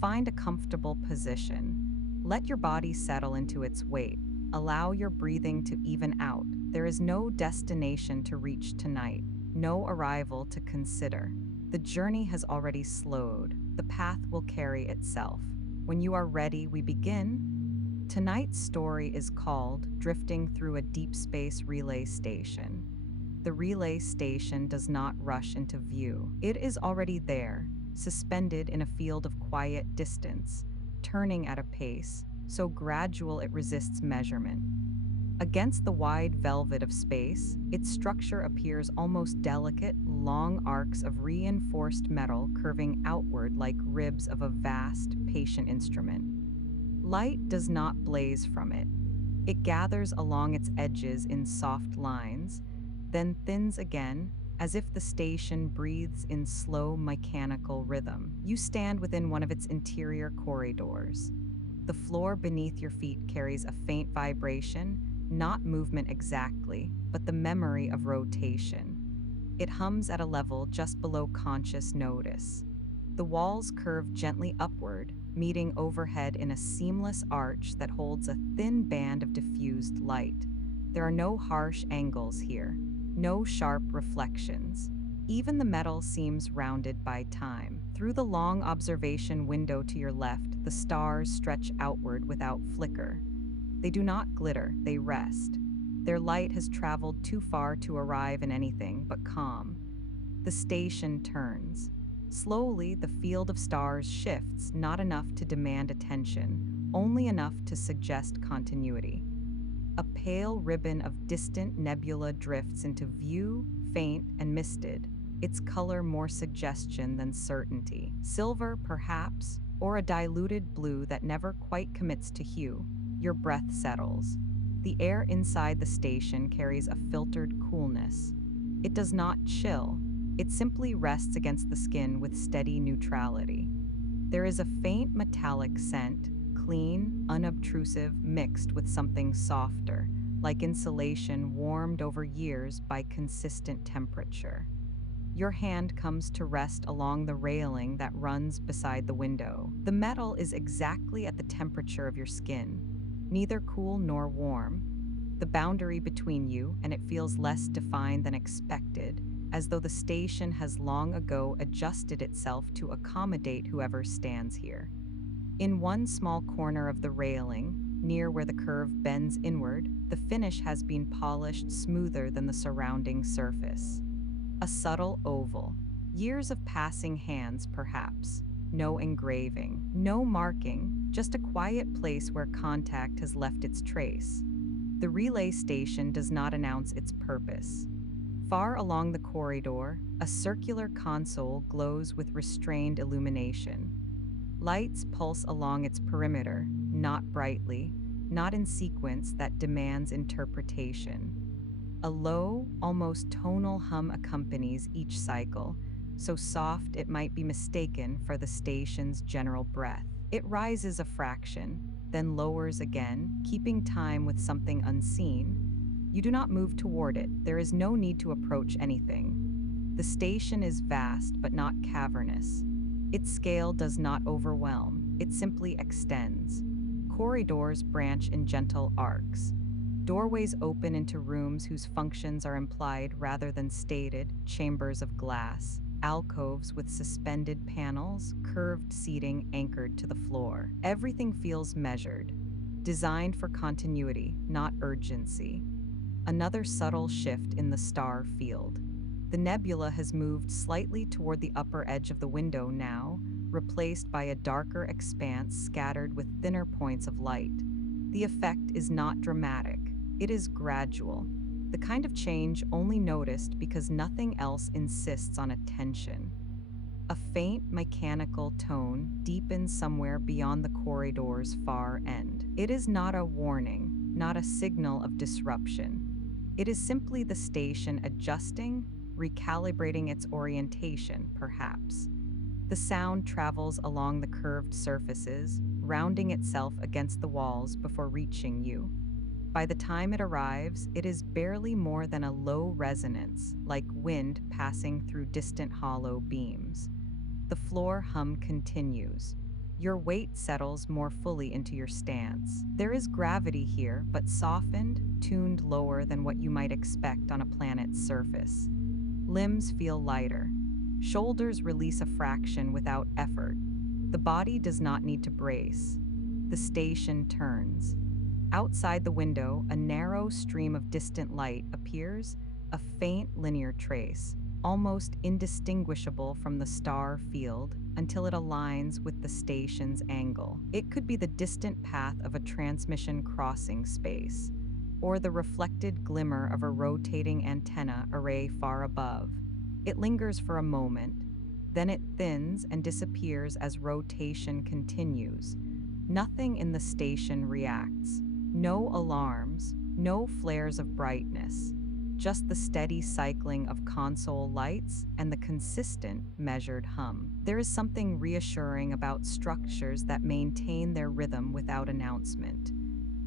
Find a comfortable position. Let your body settle into its weight. Allow your breathing to even out. There is no destination to reach tonight, no arrival to consider. The journey has already slowed. The path will carry itself. When you are ready, we begin. Tonight's story is called Drifting Through a Deep Space Relay Station. The relay station does not rush into view. It is already there, suspended in a field of quiet distance, turning at a pace so gradual it resists measurement. Against the wide velvet of space, its structure appears almost delicate, long arcs of reinforced metal curving outward like ribs of a vast, patient instrument. Light does not blaze from it. It gathers along its edges in soft lines, then thins again, as if the station breathes in slow mechanical rhythm. You stand within one of its interior corridors. The floor beneath your feet carries a faint vibration, not movement exactly, but the memory of rotation. It hums at a level just below conscious notice. The walls curve gently upward, meeting overhead in a seamless arch that holds a thin band of diffused light. There are no harsh angles here, no sharp reflections. Even the metal seems rounded by time. Through the long observation window to your left, the stars stretch outward without flicker. They do not glitter, they rest. Their light has traveled too far to arrive in anything but calm. The station turns. Slowly, the field of stars shifts, not enough to demand attention, only enough to suggest continuity. A pale ribbon of distant nebula drifts into view, faint and misted, its color more suggestion than certainty. Silver, perhaps, or a diluted blue that never quite commits to hue. Your breath settles. The air inside the station carries a filtered coolness. It does not chill. It simply rests against the skin with steady neutrality. There is a faint metallic scent, clean, unobtrusive, mixed with something softer, like insulation warmed over years by consistent temperature. Your hand comes to rest along the railing that runs beside the window. The metal is exactly at the temperature of your skin, neither cool nor warm. The boundary between you and it feels less defined than expected, as though the station has long ago adjusted itself to accommodate whoever stands here. In one small corner of the railing, near where the curve bends inward, the finish has been polished smoother than the surrounding surface. A subtle oval. Years of passing hands, perhaps. No engraving, no marking, just a quiet place where contact has left its trace. The relay station does not announce its purpose. Far along the corridor, a circular console glows with restrained illumination. Lights pulse along its perimeter, not brightly, not in sequence that demands interpretation. A low, almost tonal hum accompanies each cycle, so soft it might be mistaken for the station's general breath. It rises a fraction, then lowers again, keeping time with something unseen. You do not move toward it. There is no need to approach anything. The station is vast but not cavernous. Its scale does not overwhelm. It simply extends. Corridors branch in gentle arcs. Doorways open into rooms whose functions are implied rather than stated, chambers of glass, alcoves with suspended panels, curved seating anchored to the floor. Everything feels measured, designed for continuity, not urgency. Another subtle shift in the star field. The nebula has moved slightly toward the upper edge of the window now, replaced by a darker expanse scattered with thinner points of light. The effect is not dramatic. It is gradual, the kind of change only noticed because nothing else insists on attention. A faint mechanical tone deepens somewhere beyond the corridor's far end. It is not a warning, not a signal of disruption. It is simply the station adjusting, recalibrating its orientation, perhaps. The sound travels along the curved surfaces, rounding itself against the walls before reaching you. By the time it arrives, it is barely more than a low resonance, like wind passing through distant hollow beams. The floor hum continues. Your weight settles more fully into your stance. There is gravity here, but softened, tuned lower than what you might expect on a planet's surface. Limbs feel lighter. Shoulders release a fraction without effort. The body does not need to brace. The station turns. Outside the window, a narrow stream of distant light appears, a faint linear trace, almost indistinguishable from the star field until it aligns with the station's angle. It could be the distant path of a transmission crossing space, or the reflected glimmer of a rotating antenna array far above. It lingers for a moment, then it thins and disappears as rotation continues. Nothing in the station reacts. No alarms, no flares of brightness, just the steady cycling of console lights and the consistent, measured hum. There is something reassuring about structures that maintain their rhythm without announcement.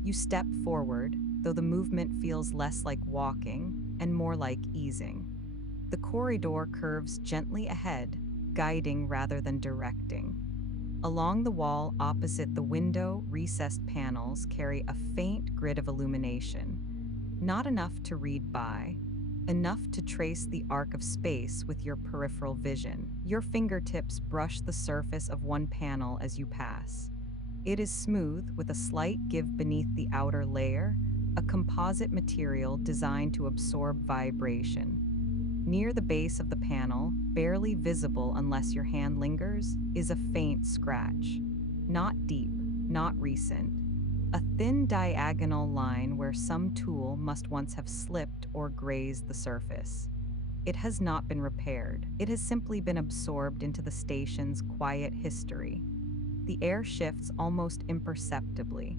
You step forward, though the movement feels less like walking and more like easing. The corridor curves gently ahead, guiding rather than directing. Along the wall opposite the window, recessed panels carry a faint grid of illumination. Not enough to read by, enough to trace the arc of space with your peripheral vision. Your fingertips brush the surface of one panel as you pass. It is smooth, with a slight give beneath the outer layer, a composite material designed to absorb vibration. Near the base of the panel, barely visible unless your hand lingers, is a faint scratch. Not deep, not recent. A thin diagonal line where some tool must once have slipped or grazed the surface. It has not been repaired. It has simply been absorbed into the station's quiet history. The air shifts almost imperceptibly.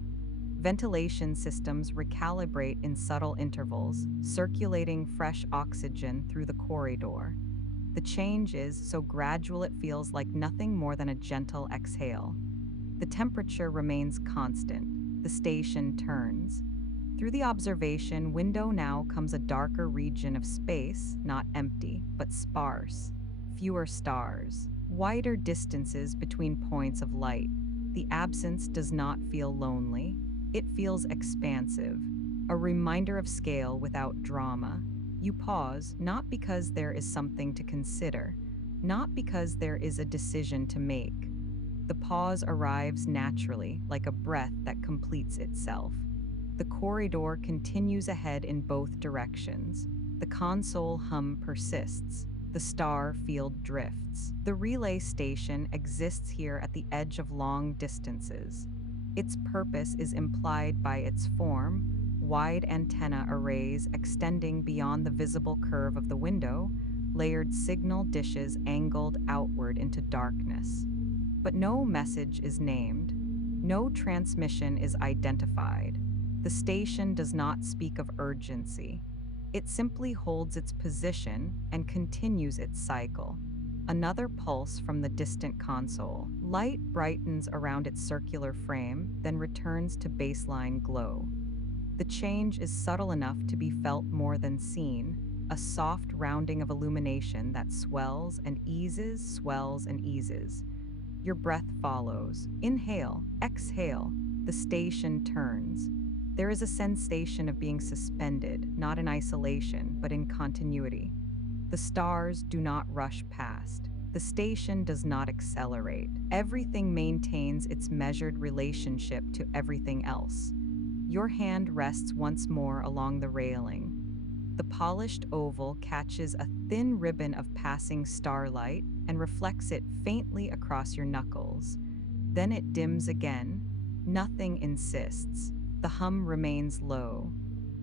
Ventilation systems recalibrate in subtle intervals, circulating fresh oxygen through the corridor. The change is so gradual it feels like nothing more than a gentle exhale. The temperature remains constant. The station turns. Through the observation window now comes a darker region of space, not empty, but sparse. Fewer stars. Wider distances between points of light. The absence does not feel lonely. It feels expansive, a reminder of scale without drama. You pause, not because there is something to consider, not because there is a decision to make. The pause arrives naturally, like a breath that completes itself. The corridor continues ahead in both directions. The console hum persists. The star field drifts. The relay station exists here at the edge of long distances. Its purpose is implied by its form, wide antenna arrays extending beyond the visible curve of the window, layered signal dishes angled outward into darkness. But no message is named. No transmission is identified. The station does not speak of urgency. It simply holds its position and continues its cycle. Another pulse from the distant console. Light brightens around its circular frame, then returns to baseline glow. The change is subtle enough to be felt more than seen, a soft rounding of illumination that swells and eases, swells and eases. Your breath follows. Inhale, exhale. The station turns. There is a sensation of being suspended, not in isolation, but in continuity. The stars do not rush past. The station does not accelerate. Everything maintains its measured relationship to everything else. Your hand rests once more along the railing. The polished oval catches a thin ribbon of passing starlight and reflects it faintly across your knuckles. Then it dims again. Nothing insists. The hum remains low.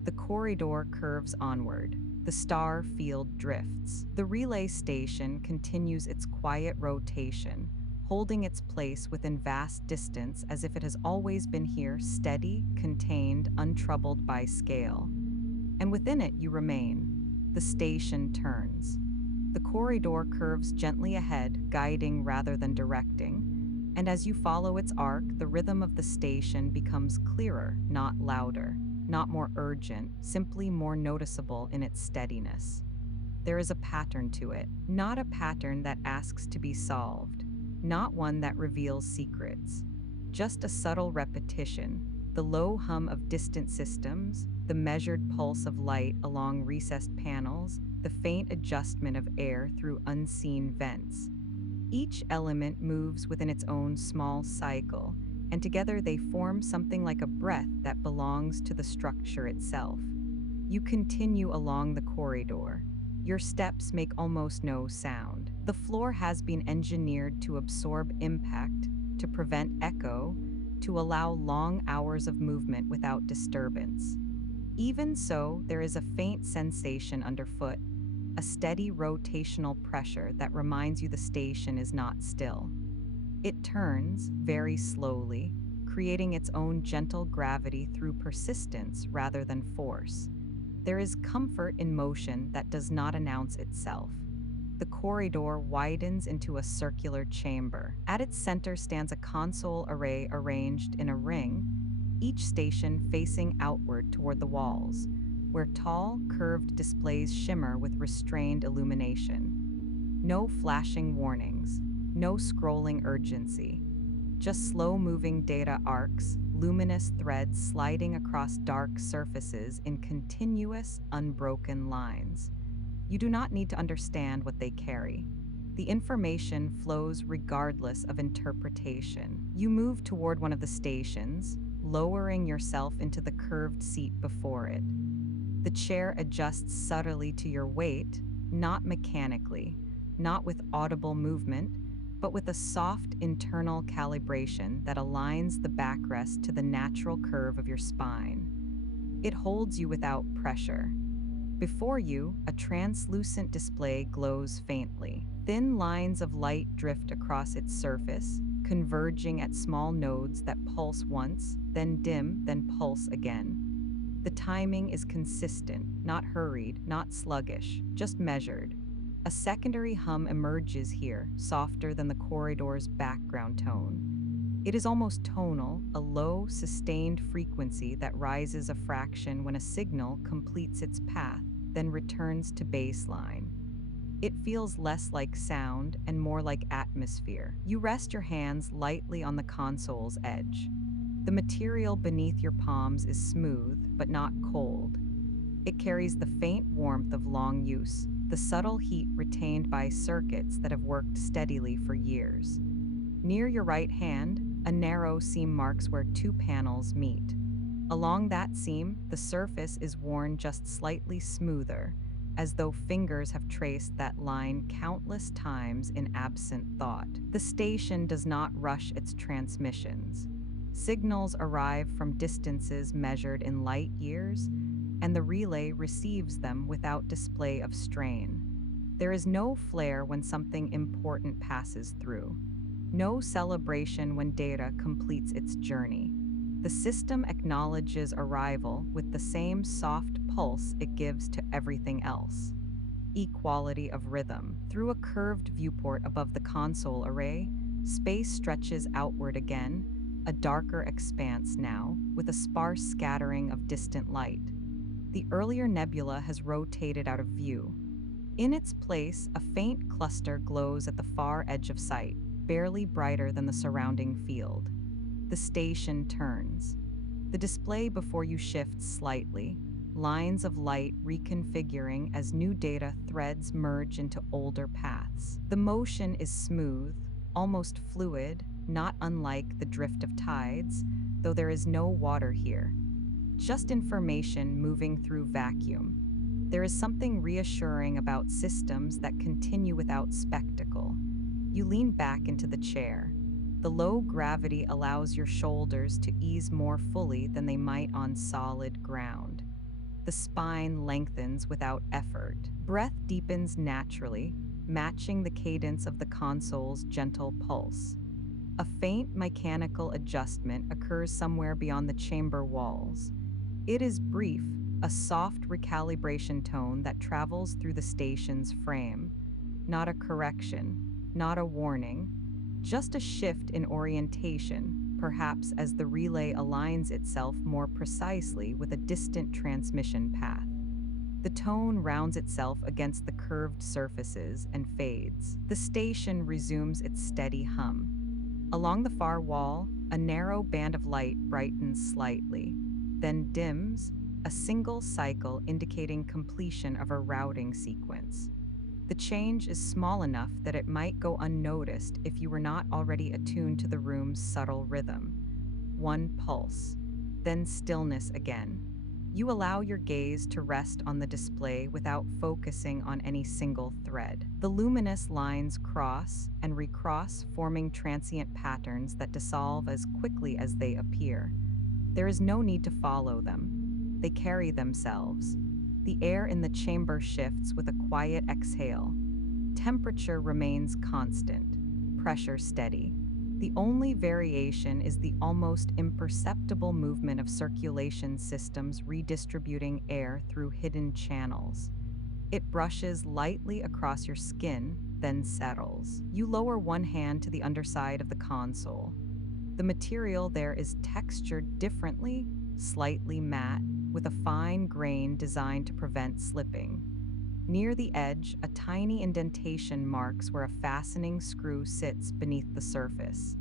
The corridor curves onward. The star field drifts. The relay station continues its quiet rotation, holding its place within vast distance as if it has always been here, steady, contained, untroubled by scale. And within it you remain. The station turns. The corridor curves gently ahead, guiding rather than directing. And as you follow its arc, the rhythm of the station becomes clearer, not louder, not more urgent, simply more noticeable in its steadiness. There is a pattern to it, not a pattern that asks to be solved. not one that reveals secrets. Just a subtle repetition, the low hum of distant systems, the measured pulse of light along recessed panels, the faint adjustment of air through unseen vents. Each element moves within its own small cycle, and together they form something like a breath that belongs to the structure itself. You continue along the corridor. Your steps make almost no sound. The floor has been engineered to absorb impact, to prevent echo, to allow long hours of movement without disturbance. Even so, there is a faint sensation underfoot, a steady rotational pressure that reminds you the station is not still. It turns, very slowly, creating its own gentle gravity through persistence rather than force. There is comfort in motion that does not announce itself. The corridor widens into a circular chamber. At its center stands a console array arranged in a ring, each station facing outward toward the walls, where tall, curved displays shimmer with restrained illumination. No flashing warnings, no scrolling urgency, just slow-moving data arcs, luminous threads sliding across dark surfaces in continuous, unbroken lines. You do not need to understand what they carry. The information flows regardless of interpretation. You move toward one of the stations, lowering yourself into the curved seat before it. The chair adjusts subtly to your weight, not mechanically, not with audible movement, but with a soft internal calibration that aligns the backrest to the natural curve of your spine. It holds you without pressure. Before you, a translucent display glows faintly. Thin lines of light drift across its surface, converging at small nodes that pulse once, then dim, then pulse again. The timing is consistent, not hurried, not sluggish, just measured. A secondary hum emerges here, softer than the corridor's background tone. It is almost tonal, a low, sustained frequency that rises a fraction when a signal completes its path, then returns to baseline. It feels less like sound and more like atmosphere. You rest your hands lightly on the console's edge. The material beneath your palms is smooth, but not cold. It carries the faint warmth of long use, the subtle heat retained by circuits that have worked steadily for years. Near your right hand, a narrow seam marks where two panels meet. Along that seam, the surface is worn just slightly smoother, as though fingers have traced that line countless times in absent thought. The station does not rush its transmissions. Signals arrive from distances measured in light years, and the relay receives them without display of strain. There is no flare when something important passes through, no celebration when data completes its journey. The system acknowledges arrival with the same soft pulse it gives to everything else. Equality of rhythm. Through a curved viewport above the console array, space stretches outward again, a darker expanse now, with a sparse scattering of distant light. The earlier nebula has rotated out of view. In its place, a faint cluster glows at the far edge of sight, barely brighter than the surrounding field. The station turns. The display before you shifts slightly, lines of light reconfiguring as new data threads merge into older paths. The motion is smooth, almost fluid, not unlike the drift of tides, though there is no water here. Just information moving through vacuum. There is something reassuring about systems that continue without spectacle. You lean back into the chair. The low gravity allows your shoulders to ease more fully than they might on solid ground. The spine lengthens without effort. Breath deepens naturally, matching the cadence of the console's gentle pulse. A faint mechanical adjustment occurs somewhere beyond the chamber walls. It is brief, a soft recalibration tone that travels through the station's frame. Not a correction, not a warning, just a shift in orientation, perhaps as the relay aligns itself more precisely with a distant transmission path. The tone rounds itself against the curved surfaces and fades. The station resumes its steady hum. Along the far wall, a narrow band of light brightens slightly, then dims, a single cycle indicating completion of a routing sequence. The change is small enough that it might go unnoticed if you were not already attuned to the room's subtle rhythm. One pulse, then stillness again. You allow your gaze to rest on the display without focusing on any single thread. The luminous lines cross and recross, forming transient patterns that dissolve as quickly as they appear. There is no need to follow them. They carry themselves. The air in the chamber shifts with a quiet exhale. Temperature remains constant, pressure steady. The only variation is the almost imperceptible movement of circulation systems redistributing air through hidden channels. It brushes lightly across your skin, then settles. You lower one hand to the underside of the console. The material there is textured differently, slightly matte, with a fine grain designed to prevent slipping. Near the edge, a tiny indentation marks where a fastening screw sits beneath the surface.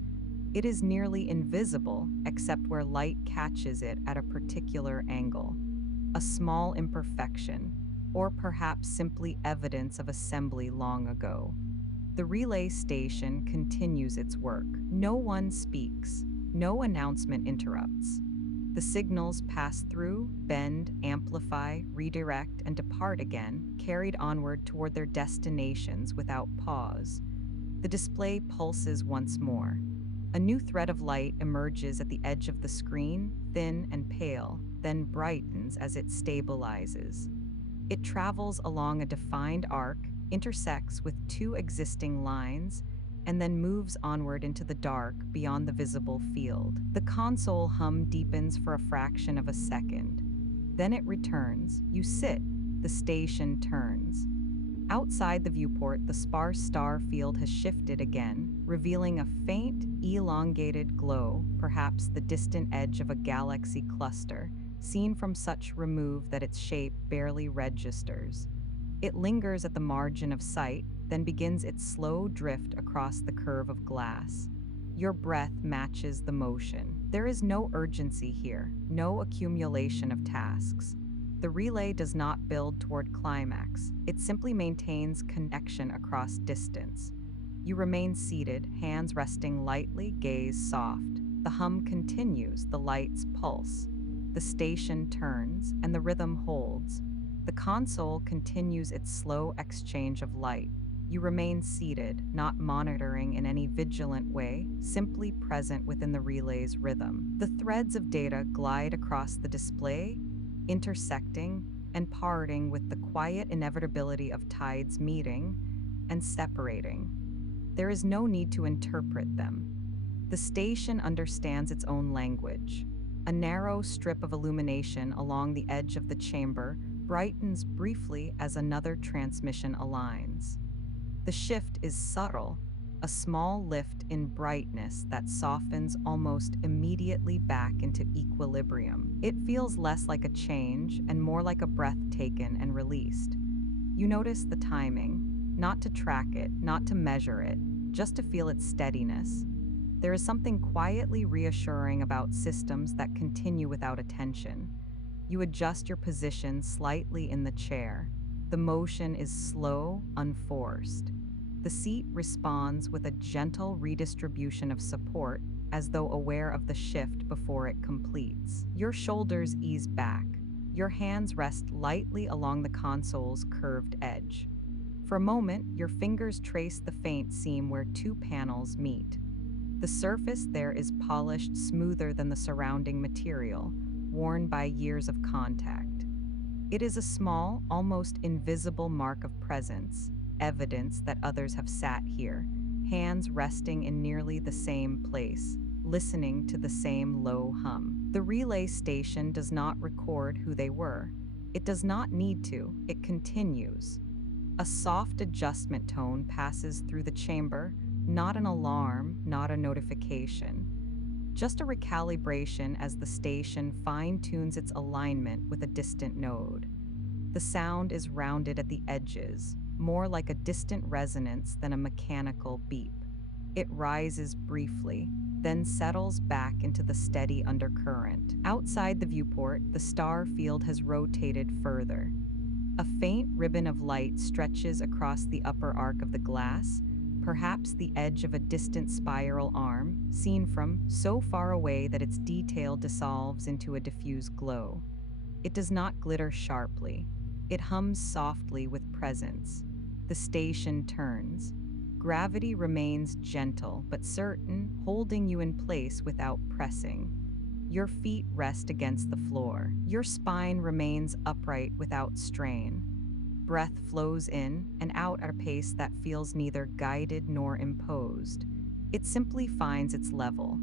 It is nearly invisible, except where light catches it at a particular angle. A small imperfection, or perhaps simply evidence of assembly long ago. The relay station continues its work. No one speaks. No announcement interrupts. The signals pass through, bend, amplify, redirect, and depart again, carried onward toward their destinations without pause. The display pulses once more. A new thread of light emerges at the edge of the screen, thin and pale, then brightens as it stabilizes. It travels along a defined arc, intersects with two existing lines, and then moves onward into the dark beyond the visible field. The console hum deepens for a fraction of a second. Then it returns. You sit. The station turns. Outside the viewport, the sparse star field has shifted again, revealing a faint, elongated glow, perhaps the distant edge of a galaxy cluster, seen from such remove that its shape barely registers. It lingers at the margin of sight, then begins its slow drift across the curve of glass. Your breath matches the motion. There is no urgency here, no accumulation of tasks. The relay does not build toward climax. It simply maintains connection across distance. You remain seated, hands resting lightly, gaze soft. The hum continues, the lights pulse. The station turns, and the rhythm holds. The console continues its slow exchange of light. You remain seated, not monitoring in any vigilant way, simply present within the relay's rhythm. The threads of data glide across the display, intersecting and parting with the quiet inevitability of tides meeting and separating. There is no need to interpret them. The station understands its own language. A narrow strip of illumination along the edge of the chamber brightens briefly as another transmission aligns. The shift is subtle, a small lift in brightness that softens almost immediately back into equilibrium. It feels less like a change and more like a breath taken and released. You notice the timing, not to track it, not to measure it, just to feel its steadiness. There is something quietly reassuring about systems that continue without attention. You adjust your position slightly in the chair. The motion is slow, unforced. The seat responds with a gentle redistribution of support, as though aware of the shift before it completes. Your shoulders ease back. Your hands rest lightly along the console's curved edge. For a moment, your fingers trace the faint seam where two panels meet. The surface there is polished smoother than the surrounding material, worn by years of contact. It is a small, almost invisible mark of presence, evidence that others have sat here, hands resting in nearly the same place, listening to the same low hum. The relay station does not record who they were. It does not need to. It continues. A soft adjustment tone passes through the chamber, not an alarm, not a notification. Just a recalibration as the station fine-tunes its alignment with a distant node. The sound is rounded at the edges, more like a distant resonance than a mechanical beep. It rises briefly, then settles back into the steady undercurrent. Outside the viewport, the star field has rotated further. A faint ribbon of light stretches across the upper arc of the glass, perhaps the edge of a distant spiral arm, seen from so far away that its detail dissolves into a diffuse glow. It does not glitter sharply. It hums softly with presence. The station turns. Gravity remains gentle but certain, holding you in place without pressing. Your feet rest against the floor. Your spine remains upright without strain. Breath flows in and out at a pace that feels neither guided nor imposed. It simply finds its level.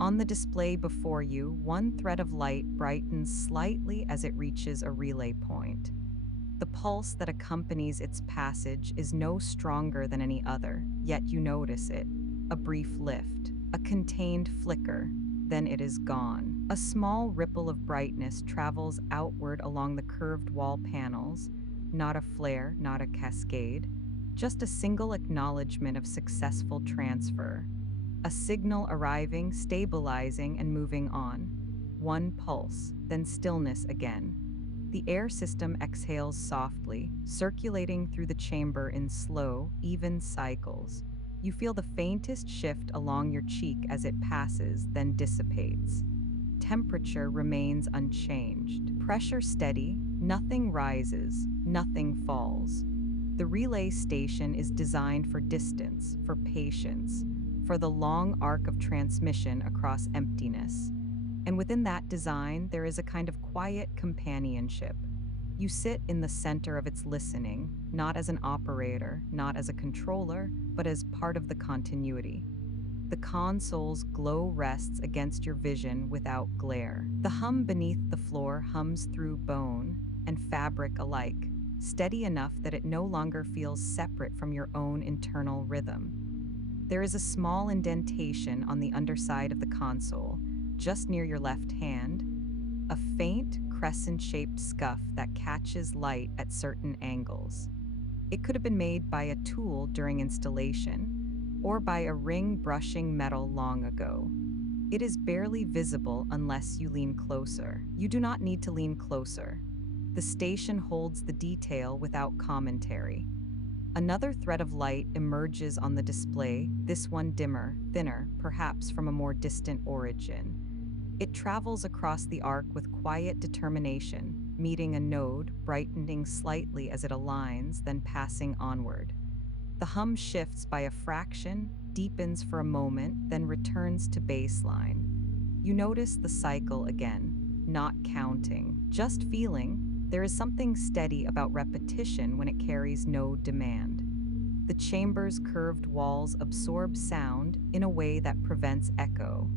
On the display before you, one thread of light brightens slightly as it reaches a relay point. The pulse that accompanies its passage is no stronger than any other, yet you notice it. A brief lift, a contained flicker, then it is gone. A small ripple of brightness travels outward along the curved wall panels, not a flare, not a cascade, just a single acknowledgement of successful transfer. A signal arriving, stabilizing, and moving on. One pulse, then stillness again. The air system exhales softly, circulating through the chamber in slow, even cycles. You feel the faintest shift along your cheek as it passes, then dissipates. Temperature remains unchanged. Pressure steady, nothing rises, nothing falls. The relay station is designed for distance, for patience, for the long arc of transmission across emptiness. And within that design, there is a kind of quiet companionship. You sit in the center of its listening, not as an operator, not as a controller, but as part of the continuity. The console's glow rests against your vision without glare. The hum beneath the floor hums through bone and fabric alike, steady enough that it no longer feels separate from your own internal rhythm. There is a small indentation on the underside of the console, just near your left hand, a faint crescent-shaped scuff that catches light at certain angles. It could have been made by a tool during installation, or by a ring brushing metal long ago. It is barely visible unless you lean closer. You do not need to lean closer. The station holds the detail without commentary. Another thread of light emerges on the display, this one dimmer, thinner, perhaps from a more distant origin. It travels across the arc with quiet determination, meeting a node, brightening slightly as it aligns, then passing onward. The hum shifts by a fraction, deepens for a moment, then returns to baseline. You notice the cycle again, not counting, just feeling. There is something steady about repetition when it carries no demand. The chamber's curved walls absorb sound in a way that prevents echo.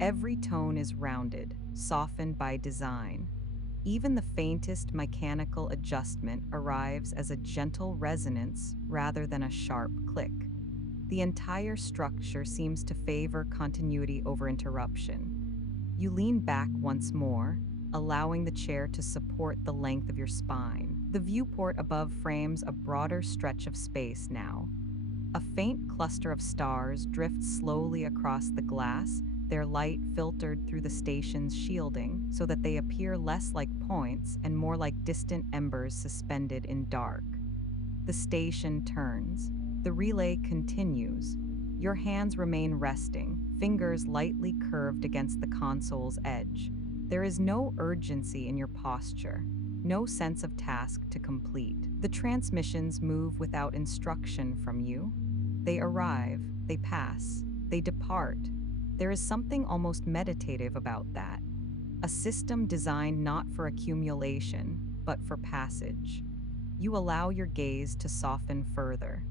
Every tone is rounded, softened by design. Even the faintest mechanical adjustment arrives as a gentle resonance rather than a sharp click. The entire structure seems to favor continuity over interruption. You lean back once more, allowing the chair to support the length of your spine. The viewport above frames a broader stretch of space now. A faint cluster of stars drifts slowly across the glass, their light filtered through the station's shielding so that they appear less like points and more like distant embers suspended in dark. The station turns. The relay continues. Your hands remain resting, fingers lightly curved against the console's edge. There is no urgency in your posture, no sense of task to complete. The transmissions move without instruction from you. They arrive, they pass, they depart. There is something almost meditative about that. A system designed not for accumulation, but for passage. You allow your gaze to soften further.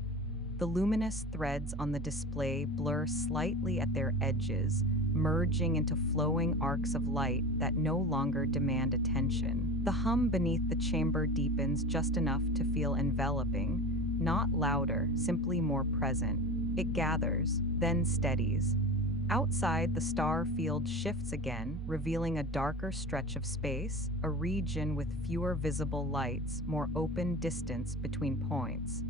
The luminous threads on the display blur slightly at their edges, merging into flowing arcs of light that no longer demand attention. The hum beneath the chamber deepens just enough to feel enveloping, not louder, simply more present. It gathers, then steadies. Outside, the star field shifts again, revealing a darker stretch of space, a region with fewer visible lights, more open distance between points.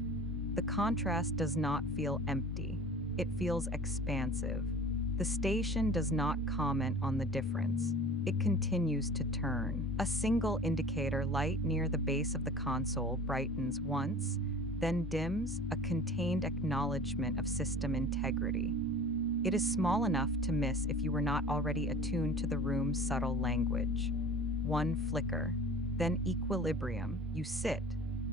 The contrast does not feel empty, it feels expansive. The station does not comment on the difference. It continues to turn. A single indicator light near the base of the console brightens once, then dims, a contained acknowledgement of system integrity. It is small enough to miss if you were not already attuned to the room's subtle language. One flicker, then equilibrium. You sit.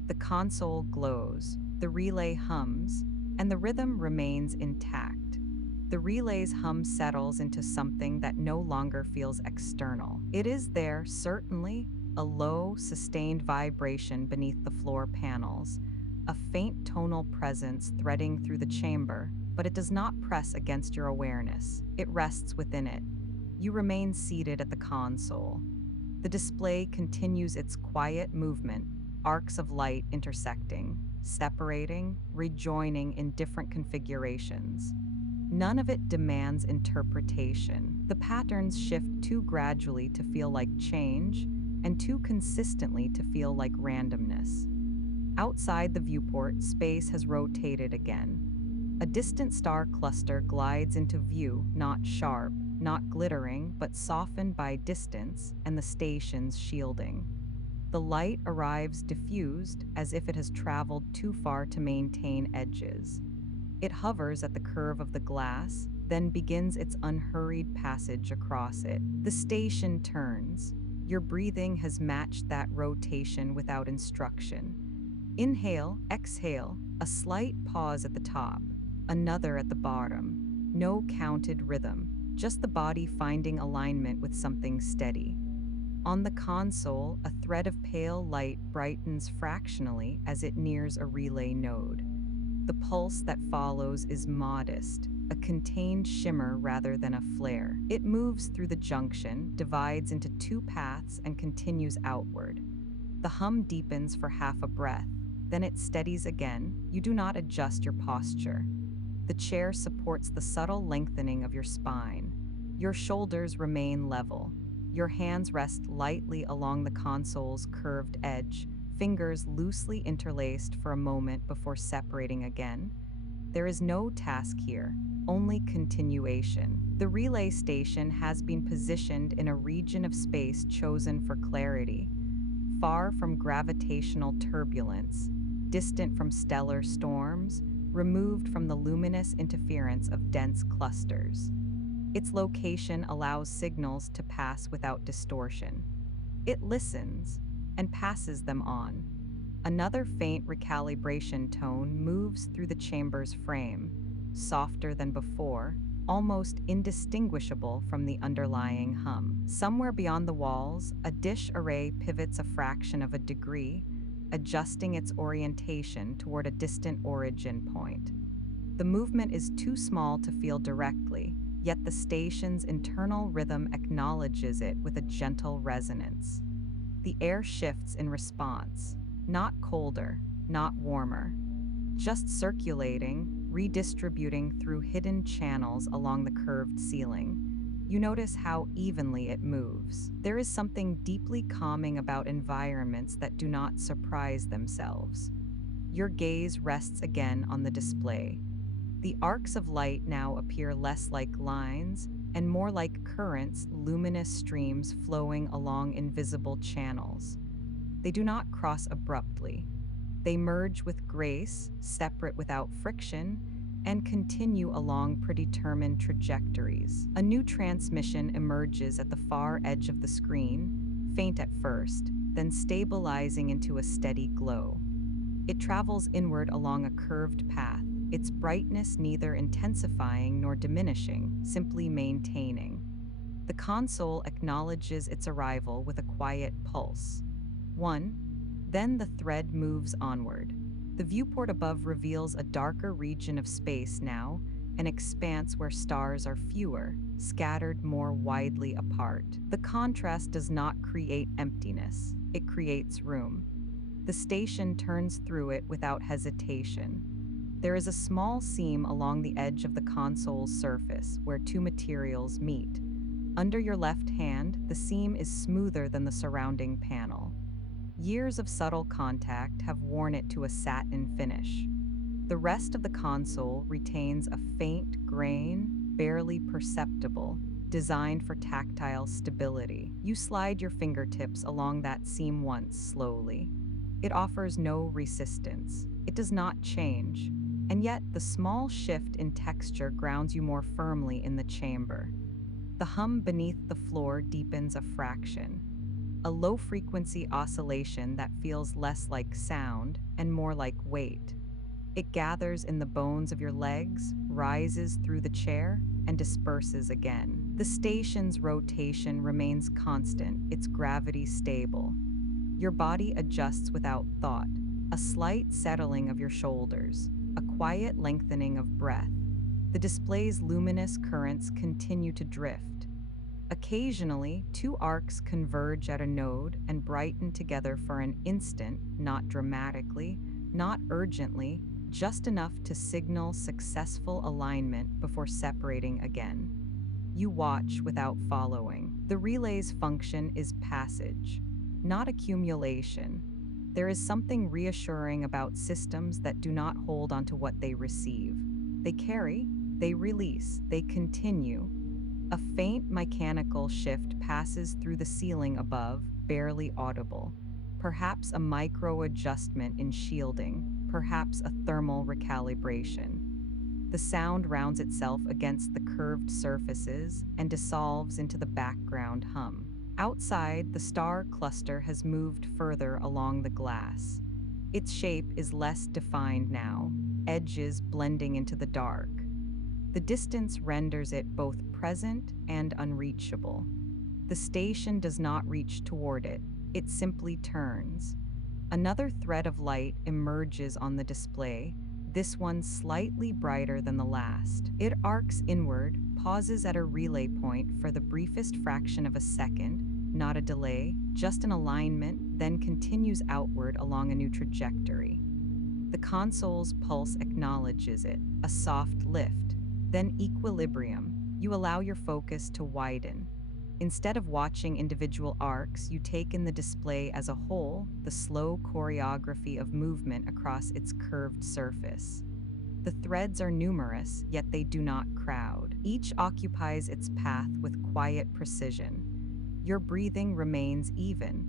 The console glows, the relay hums, and the rhythm remains intact. The relay's hum settles into something that no longer feels external. It is there, certainly, a low, sustained vibration beneath the floor panels, a faint tonal presence threading through the chamber, but it does not press against your awareness. It rests within it. You remain seated at the console. The display continues its quiet movement, arcs of light intersecting, separating, rejoining in different configurations. None of it demands interpretation. The patterns shift too gradually to feel like change, and too consistently to feel like randomness. Outside the viewport, space has rotated again. A distant star cluster glides into view, not sharp, not glittering, but softened by distance and the station's shielding. The light arrives diffused, as if it has traveled too far to maintain edges. It hovers at the curve of the glass, then begins its unhurried passage across it. The station turns. Your breathing has matched that rotation without instruction. Inhale, exhale, a slight pause at the top, another at the bottom. No counted rhythm, just the body finding alignment with something steady. On the console, a thread of pale light brightens fractionally as it nears a relay node. The pulse that follows is modest, a contained shimmer rather than a flare. It moves through the junction, divides into two paths, and continues outward. The hum deepens for half a breath, then it steadies again. You do not adjust your posture. The chair supports the subtle lengthening of your spine. Your shoulders remain level. Your hands rest lightly along the console's curved edge, fingers loosely interlaced for a moment before separating again. There is no task here, only continuation. The relay station has been positioned in a region of space chosen for clarity, far from gravitational turbulence, distant from stellar storms, removed from the luminous interference of dense clusters. Its location allows signals to pass without distortion. It listens and passes them on. Another faint recalibration tone moves through the chamber's frame, softer than before, almost indistinguishable from the underlying hum. Somewhere beyond the walls, a dish array pivots a fraction of a degree, adjusting its orientation toward a distant origin point. The movement is too small to feel directly, yet the station's internal rhythm acknowledges it with a gentle resonance. The air shifts in response, not colder, not warmer, just circulating, redistributing through hidden channels along the curved ceiling. You notice how evenly it moves. There is something deeply calming about environments that do not surprise themselves. Your gaze rests again on the display. The arcs of light now appear less like lines and more like currents, luminous streams flowing along invisible channels. They do not cross abruptly. They merge with grace, separate without friction, and continue along predetermined trajectories. A new transmission emerges at the far edge of the screen, faint at first, then stabilizing into a steady glow. It travels inward along a curved path, its brightness neither intensifying nor diminishing, simply maintaining. The console acknowledges its arrival with a quiet pulse. One, then the thread moves onward. The viewport above reveals a darker region of space now, an expanse where stars are fewer, scattered more widely apart. The contrast does not create emptiness, it creates room. The station turns through it without hesitation. There is a small seam along the edge of the console's surface where two materials meet. Under your left hand, the seam is smoother than the surrounding panel. Years of subtle contact have worn it to a satin finish. The rest of the console retains a faint grain, barely perceptible, designed for tactile stability. You slide your fingertips along that seam once slowly. It offers no resistance. It does not change. And yet, the small shift in texture grounds you more firmly in the chamber. The hum beneath the floor deepens a fraction, a low-frequency oscillation that feels less like sound and more like weight. It gathers in the bones of your legs, rises through the chair, and disperses again. The station's rotation remains constant, its gravity stable. Your body adjusts without thought, a slight settling of your shoulders, a quiet lengthening of breath. The display's luminous currents continue to drift. Occasionally, two arcs converge at a node and brighten together for an instant, not dramatically, not urgently, just enough to signal successful alignment before separating again. You watch without following. The relay's function is passage, not accumulation. There is something reassuring about systems that do not hold onto what they receive. They carry, they release, they continue. A faint mechanical shift passes through the ceiling above, barely audible. Perhaps a micro adjustment in shielding, perhaps a thermal recalibration. The sound rounds itself against the curved surfaces and dissolves into the background hum. Outside, the star cluster has moved further along the glass. Its shape is less defined now, edges blending into the dark. The distance renders it both present and unreachable. The station does not reach toward it, it simply turns. Another thread of light emerges on the display, this one slightly brighter than the last. It arcs inward, pauses at a relay point for the briefest fraction of a second, not a delay, just an alignment, then continues outward along a new trajectory. The console's pulse acknowledges it, a soft lift, then equilibrium. You allow your focus to widen. Instead of watching individual arcs, you take in the display as a whole, the slow choreography of movement across its curved surface. The threads are numerous, yet they do not crowd. Each occupies its path with quiet precision. Your breathing remains even.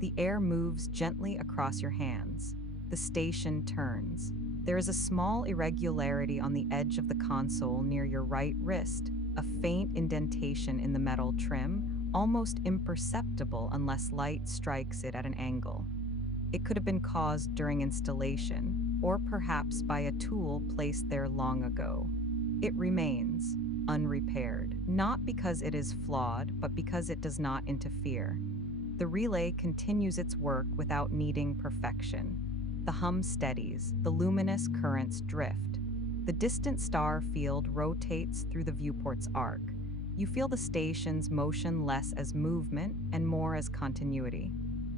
The air moves gently across your hands. The station turns. There is a small irregularity on the edge of the console near your right wrist, a faint indentation in the metal trim, almost imperceptible unless light strikes it at an angle. It could have been caused during installation, or perhaps by a tool placed there long ago. It remains, unrepaired, not because it is flawed, but because it does not interfere. The relay continues its work without needing perfection. The hum steadies, the luminous currents drift. The distant star field rotates through the viewport's arc. You feel the station's motion less as movement and more as continuity.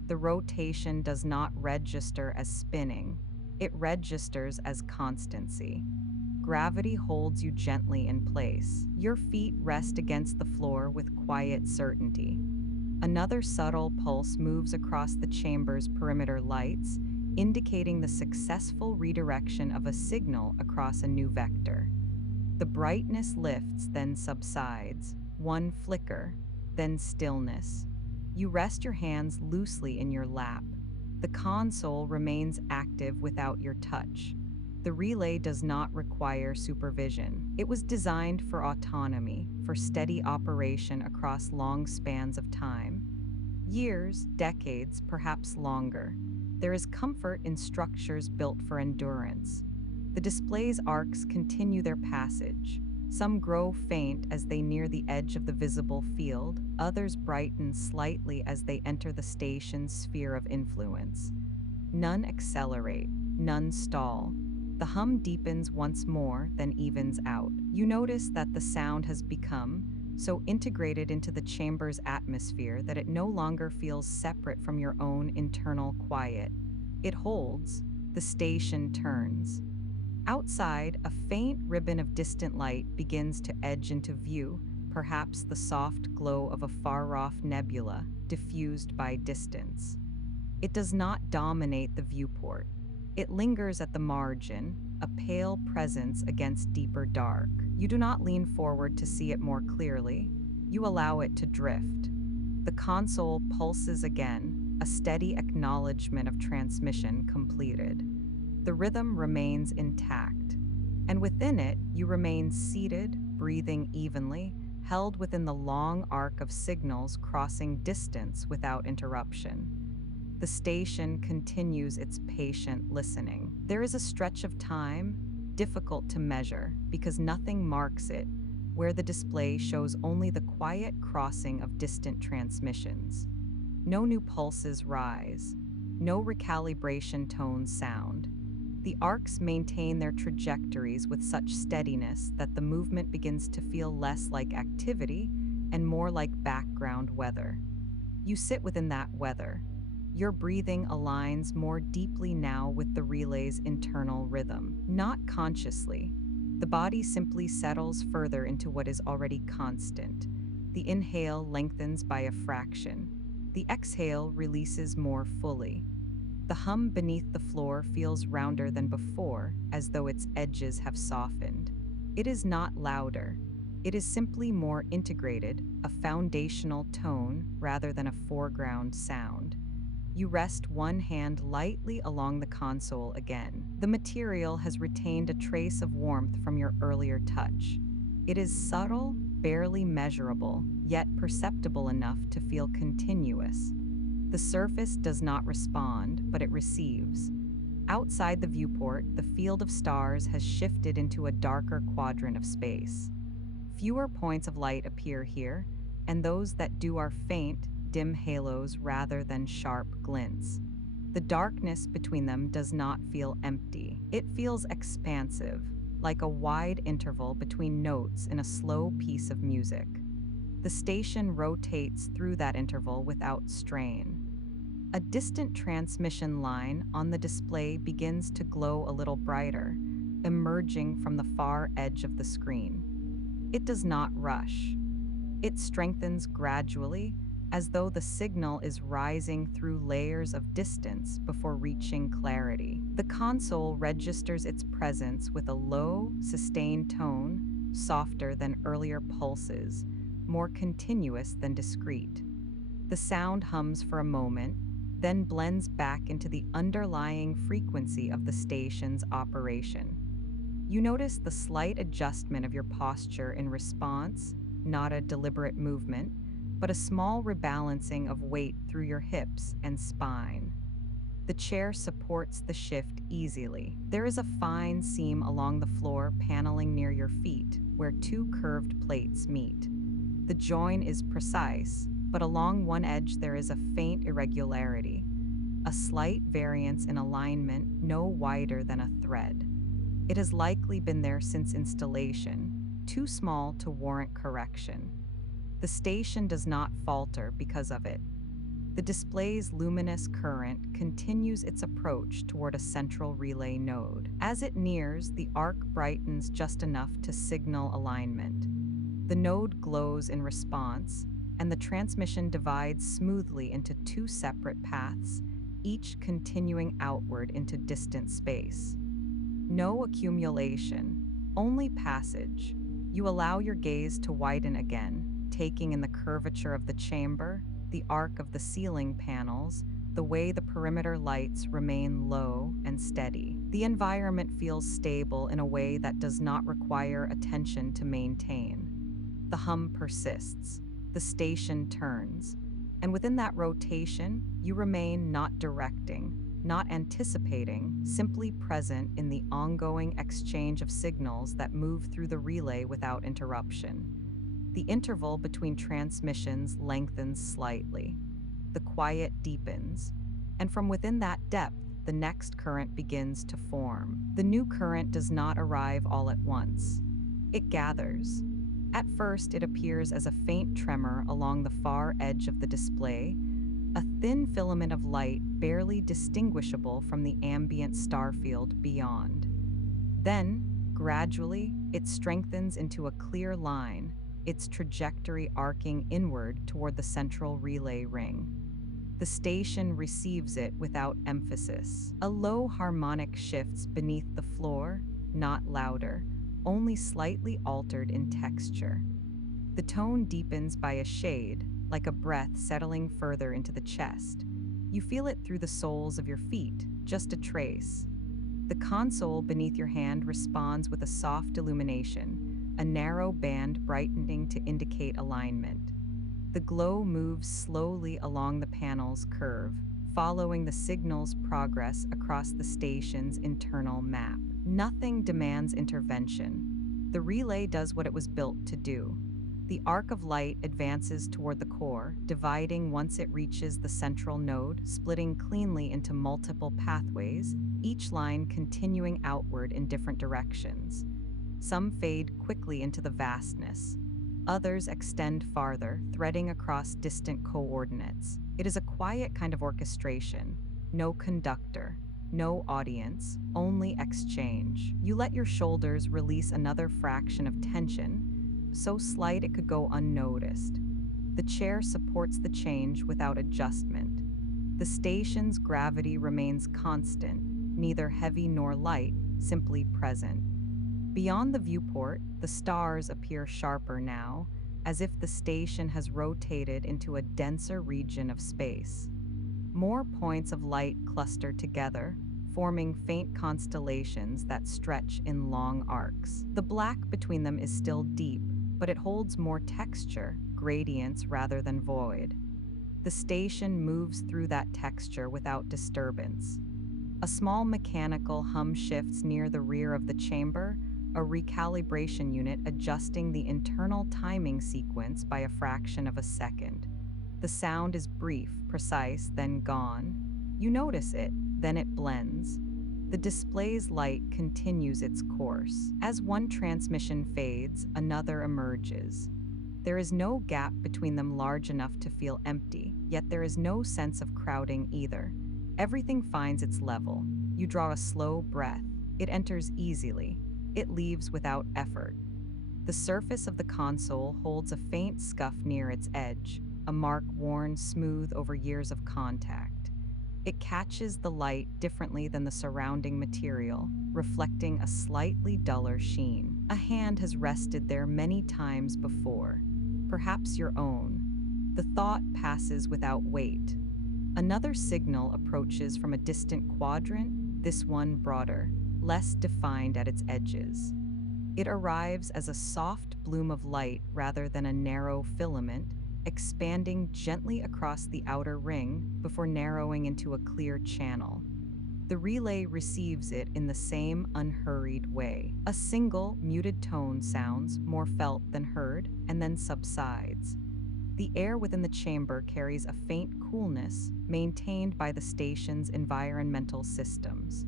The rotation does not register as spinning. It registers as constancy. Gravity holds you gently in place. Your feet rest against the floor with quiet certainty. Another subtle pulse moves across the chamber's perimeter lights, indicating the successful redirection of a signal across a new vector. The brightness lifts, then subsides, one flicker, then stillness. You rest your hands loosely in your lap. The console remains active without your touch. The relay does not require supervision. It was designed for autonomy, for steady operation across long spans of time. Years, decades, perhaps longer. There is comfort in structures built for endurance. The display's arcs continue their passage. Some grow faint as they near the edge of the visible field, others brighten slightly as they enter the station's sphere of influence. None accelerate, none stall. The hum deepens once more, then evens out. You notice that the sound has become so integrated into the chamber's atmosphere that it no longer feels separate from your own internal quiet. It holds, the station turns. Outside, a faint ribbon of distant light begins to edge into view, perhaps the soft glow of a far-off nebula diffused by distance. It does not dominate the viewport. It lingers at the margin, a pale presence against deeper dark. You do not lean forward to see it more clearly. You allow it to drift. The console pulses again, a steady acknowledgement of transmission completed. The rhythm remains intact, and within it, you remain seated, breathing evenly, held within the long arc of signals crossing distance without interruption. The station continues its patient listening. There is a stretch of time, difficult to measure because nothing marks it, where the display shows only the quiet crossing of distant transmissions. No new pulses rise, no recalibration tones sound. The arcs maintain their trajectories with such steadiness that the movement begins to feel less like activity and more like background weather. You sit within that weather. Your breathing aligns more deeply now with the relay's internal rhythm, not consciously. The body simply settles further into what is already constant. The inhale lengthens by a fraction. The exhale releases more fully. The hum beneath the floor feels rounder than before, as though its edges have softened. It is not louder. It is simply more integrated, a foundational tone rather than a foreground sound. You rest one hand lightly along the console again. The material has retained a trace of warmth from your earlier touch. It is subtle, barely measurable, yet perceptible enough to feel continuous. The surface does not respond, but it receives. Outside the viewport, the field of stars has shifted into a darker quadrant of space. Fewer points of light appear here, and those that do are faint, dim halos rather than sharp glints. The darkness between them does not feel empty. It feels expansive, like a wide interval between notes in a slow piece of music. The station rotates through that interval without strain. A distant transmission line on the display begins to glow a little brighter, emerging from the far edge of the screen. It does not rush. It strengthens gradually, as though the signal is rising through layers of distance before reaching clarity. The console registers its presence with a low, sustained tone, softer than earlier pulses, more continuous than discrete. The sound hums for a moment, then blends back into the underlying frequency of the station's operation. You notice the slight adjustment of your posture in response, not a deliberate movement, but a small rebalancing of weight through your hips and spine. The chair supports the shift easily. There is a fine seam along the floor paneling near your feet, where two curved plates meet. The join is precise, but along one edge there is a faint irregularity, a slight variance in alignment no wider than a thread. It has likely been there since installation, too small to warrant correction. The station does not falter because of it. The display's luminous current continues its approach toward a central relay node. As it nears, the arc brightens just enough to signal alignment. The node glows in response, and the transmission divides smoothly into two separate paths, each continuing outward into distant space. No accumulation, only passage. You allow your gaze to widen again, taking in the curvature of the chamber, the arc of the ceiling panels, the way the perimeter lights remain low and steady. The environment feels stable in a way that does not require attention to maintain. The hum persists, the station turns, and within that rotation, you remain not directing, not anticipating, simply present in the ongoing exchange of signals that move through the relay without interruption. The interval between transmissions lengthens slightly. The quiet deepens, and from within that depth, the next current begins to form. The new current does not arrive all at once. It gathers. At first, it appears as a faint tremor along the far edge of the display, a thin filament of light barely distinguishable from the ambient starfield beyond. Then, gradually, it strengthens into a clear line, its trajectory arcing inward toward the central relay ring. The station receives it without emphasis. A low harmonic shifts beneath the floor, not louder, only slightly altered in texture. The tone deepens by a shade, like a breath settling further into the chest. You feel it through the soles of your feet, just a trace. The console beneath your hand responds with a soft illumination, a narrow band brightening to indicate alignment. The glow moves slowly along the panel's curve, following the signal's progress across the station's internal map. Nothing demands intervention. The relay does what it was built to do. The arc of light advances toward the core, dividing once it reaches the central node, splitting cleanly into multiple pathways, each line continuing outward in different directions. Some fade quickly into the vastness. Others extend farther, threading across distant coordinates. It is a quiet kind of orchestration. No conductor, no audience, only exchange. You let your shoulders release another fraction of tension, so slight it could go unnoticed. The chair supports the change without adjustment. The station's gravity remains constant, neither heavy nor light, simply present. Beyond the viewport, the stars appear sharper now, as if the station has rotated into a denser region of space. More points of light cluster together, forming faint constellations that stretch in long arcs. The black between them is still deep, but it holds more texture, gradients rather than void. The station moves through that texture without disturbance. A small mechanical hum shifts near the rear of the chamber, a recalibration unit adjusting the internal timing sequence by a fraction of a second. The sound is brief, precise, then gone. You notice it, then it blends. The display's light continues its course. As one transmission fades, another emerges. There is no gap between them large enough to feel empty, yet there is no sense of crowding either. Everything finds its level. You draw a slow breath. It enters easily. It leaves without effort. The surface of the console holds a faint scuff near its edge, a mark worn smooth over years of contact. It catches the light differently than the surrounding material, reflecting a slightly duller sheen. A hand has rested there many times before, perhaps your own. The thought passes without weight. Another signal approaches from a distant quadrant, this one broader, less defined at its edges. It arrives as a soft bloom of light rather than a narrow filament, expanding gently across the outer ring before narrowing into a clear channel. The relay receives it in the same unhurried way. A single, muted tone sounds, more felt than heard, and then subsides. The air within the chamber carries a faint coolness maintained by the station's environmental systems.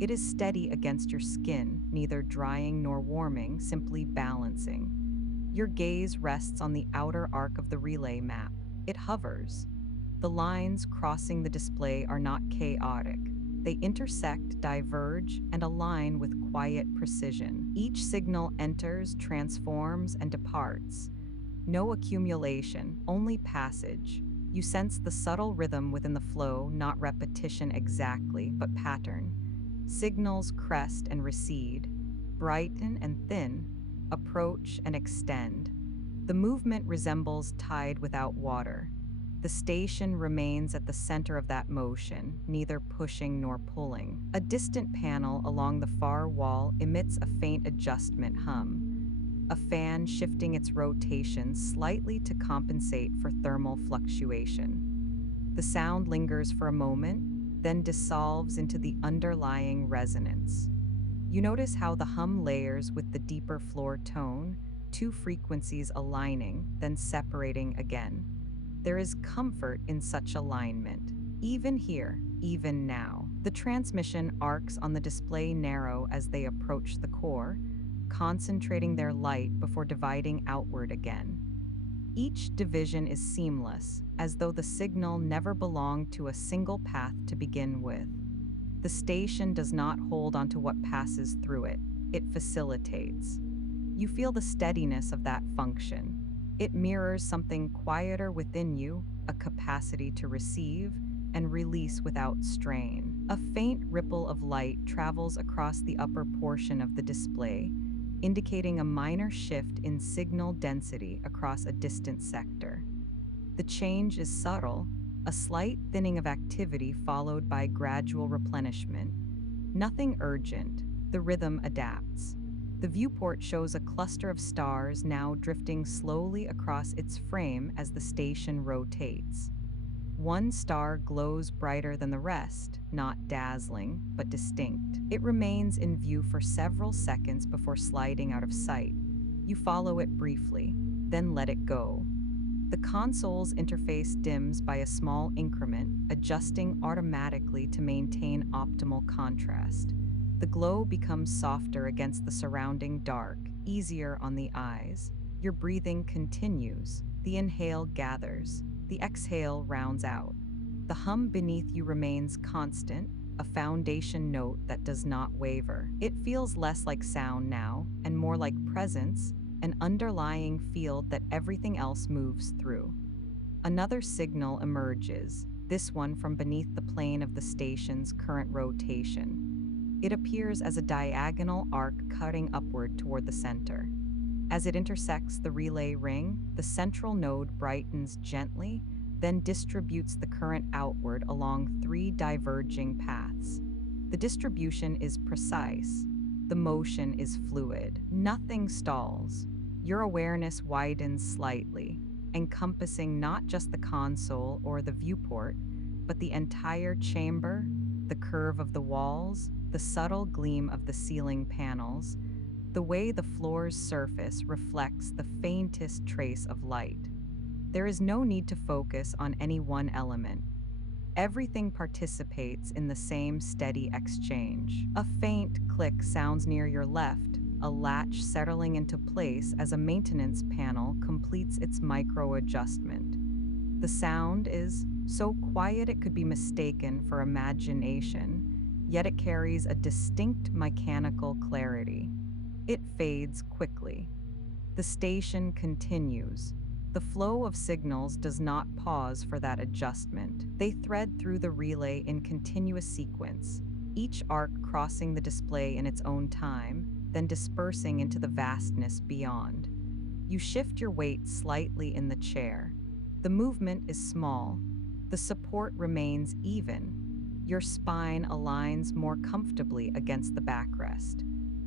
It is steady against your skin, neither drying nor warming, simply balancing. Your gaze rests on the outer arc of the relay map. It hovers. The lines crossing the display are not chaotic. They intersect, diverge, and align with quiet precision. Each signal enters, transforms, and departs. No accumulation, only passage. You sense the subtle rhythm within the flow, not repetition exactly, but pattern. Signals crest and recede, brighten and thin, approach and extend. The movement resembles tide without water. The station remains at the center of that motion, neither pushing nor pulling. A distant panel along the far wall emits a faint adjustment hum, a fan shifting its rotation slightly to compensate for thermal fluctuation. The sound lingers for a moment, then dissolves into the underlying resonance. You notice how the hum layers with the deeper floor tone, two frequencies aligning, then separating again. There is comfort in such alignment. Even here, even now. The transmission arcs on the display narrow as they approach the core, concentrating their light before dividing outward again. Each division is seamless, as though the signal never belonged to a single path to begin with. The station does not hold onto what passes through it, it facilitates. You feel the steadiness of that function. It mirrors something quieter within you, a capacity to receive and release without strain. A faint ripple of light travels across the upper portion of the display, indicating a minor shift in signal density across a distant sector. The change is subtle, a slight thinning of activity followed by gradual replenishment. Nothing urgent, the rhythm adapts. The viewport shows a cluster of stars now drifting slowly across its frame as the station rotates. One star glows brighter than the rest, not dazzling, but distinct. It remains in view for several seconds before sliding out of sight. You follow it briefly, then let it go. The console's interface dims by a small increment, adjusting automatically to maintain optimal contrast. The glow becomes softer against the surrounding dark, easier on the eyes. Your breathing continues. The inhale gathers. The exhale rounds out. The hum beneath you remains constant, a foundation note that does not waver. It feels less like sound now, and more like presence, an underlying field that everything else moves through. Another signal emerges, this one from beneath the plane of the station's current rotation. It appears as a diagonal arc cutting upward toward the center. As it intersects the relay ring, the central node brightens gently, then distributes the current outward along three diverging paths. The distribution is precise. The motion is fluid. Nothing stalls. Your awareness widens slightly, encompassing not just the console or the viewport, but the entire chamber, the curve of the walls, the subtle gleam of the ceiling panels, the way the floor's surface reflects the faintest trace of light. There is no need to focus on any one element. Everything participates in the same steady exchange. A faint click sounds near your left, a latch settling into place as a maintenance panel completes its micro-adjustment. The sound is so quiet it could be mistaken for imagination, yet it carries a distinct mechanical clarity. It fades quickly. The station continues. The flow of signals does not pause for that adjustment. They thread through the relay in continuous sequence, each arc crossing the display in its own time, then dispersing into the vastness beyond. You shift your weight slightly in the chair. The movement is small. The support remains even. Your spine aligns more comfortably against the backrest.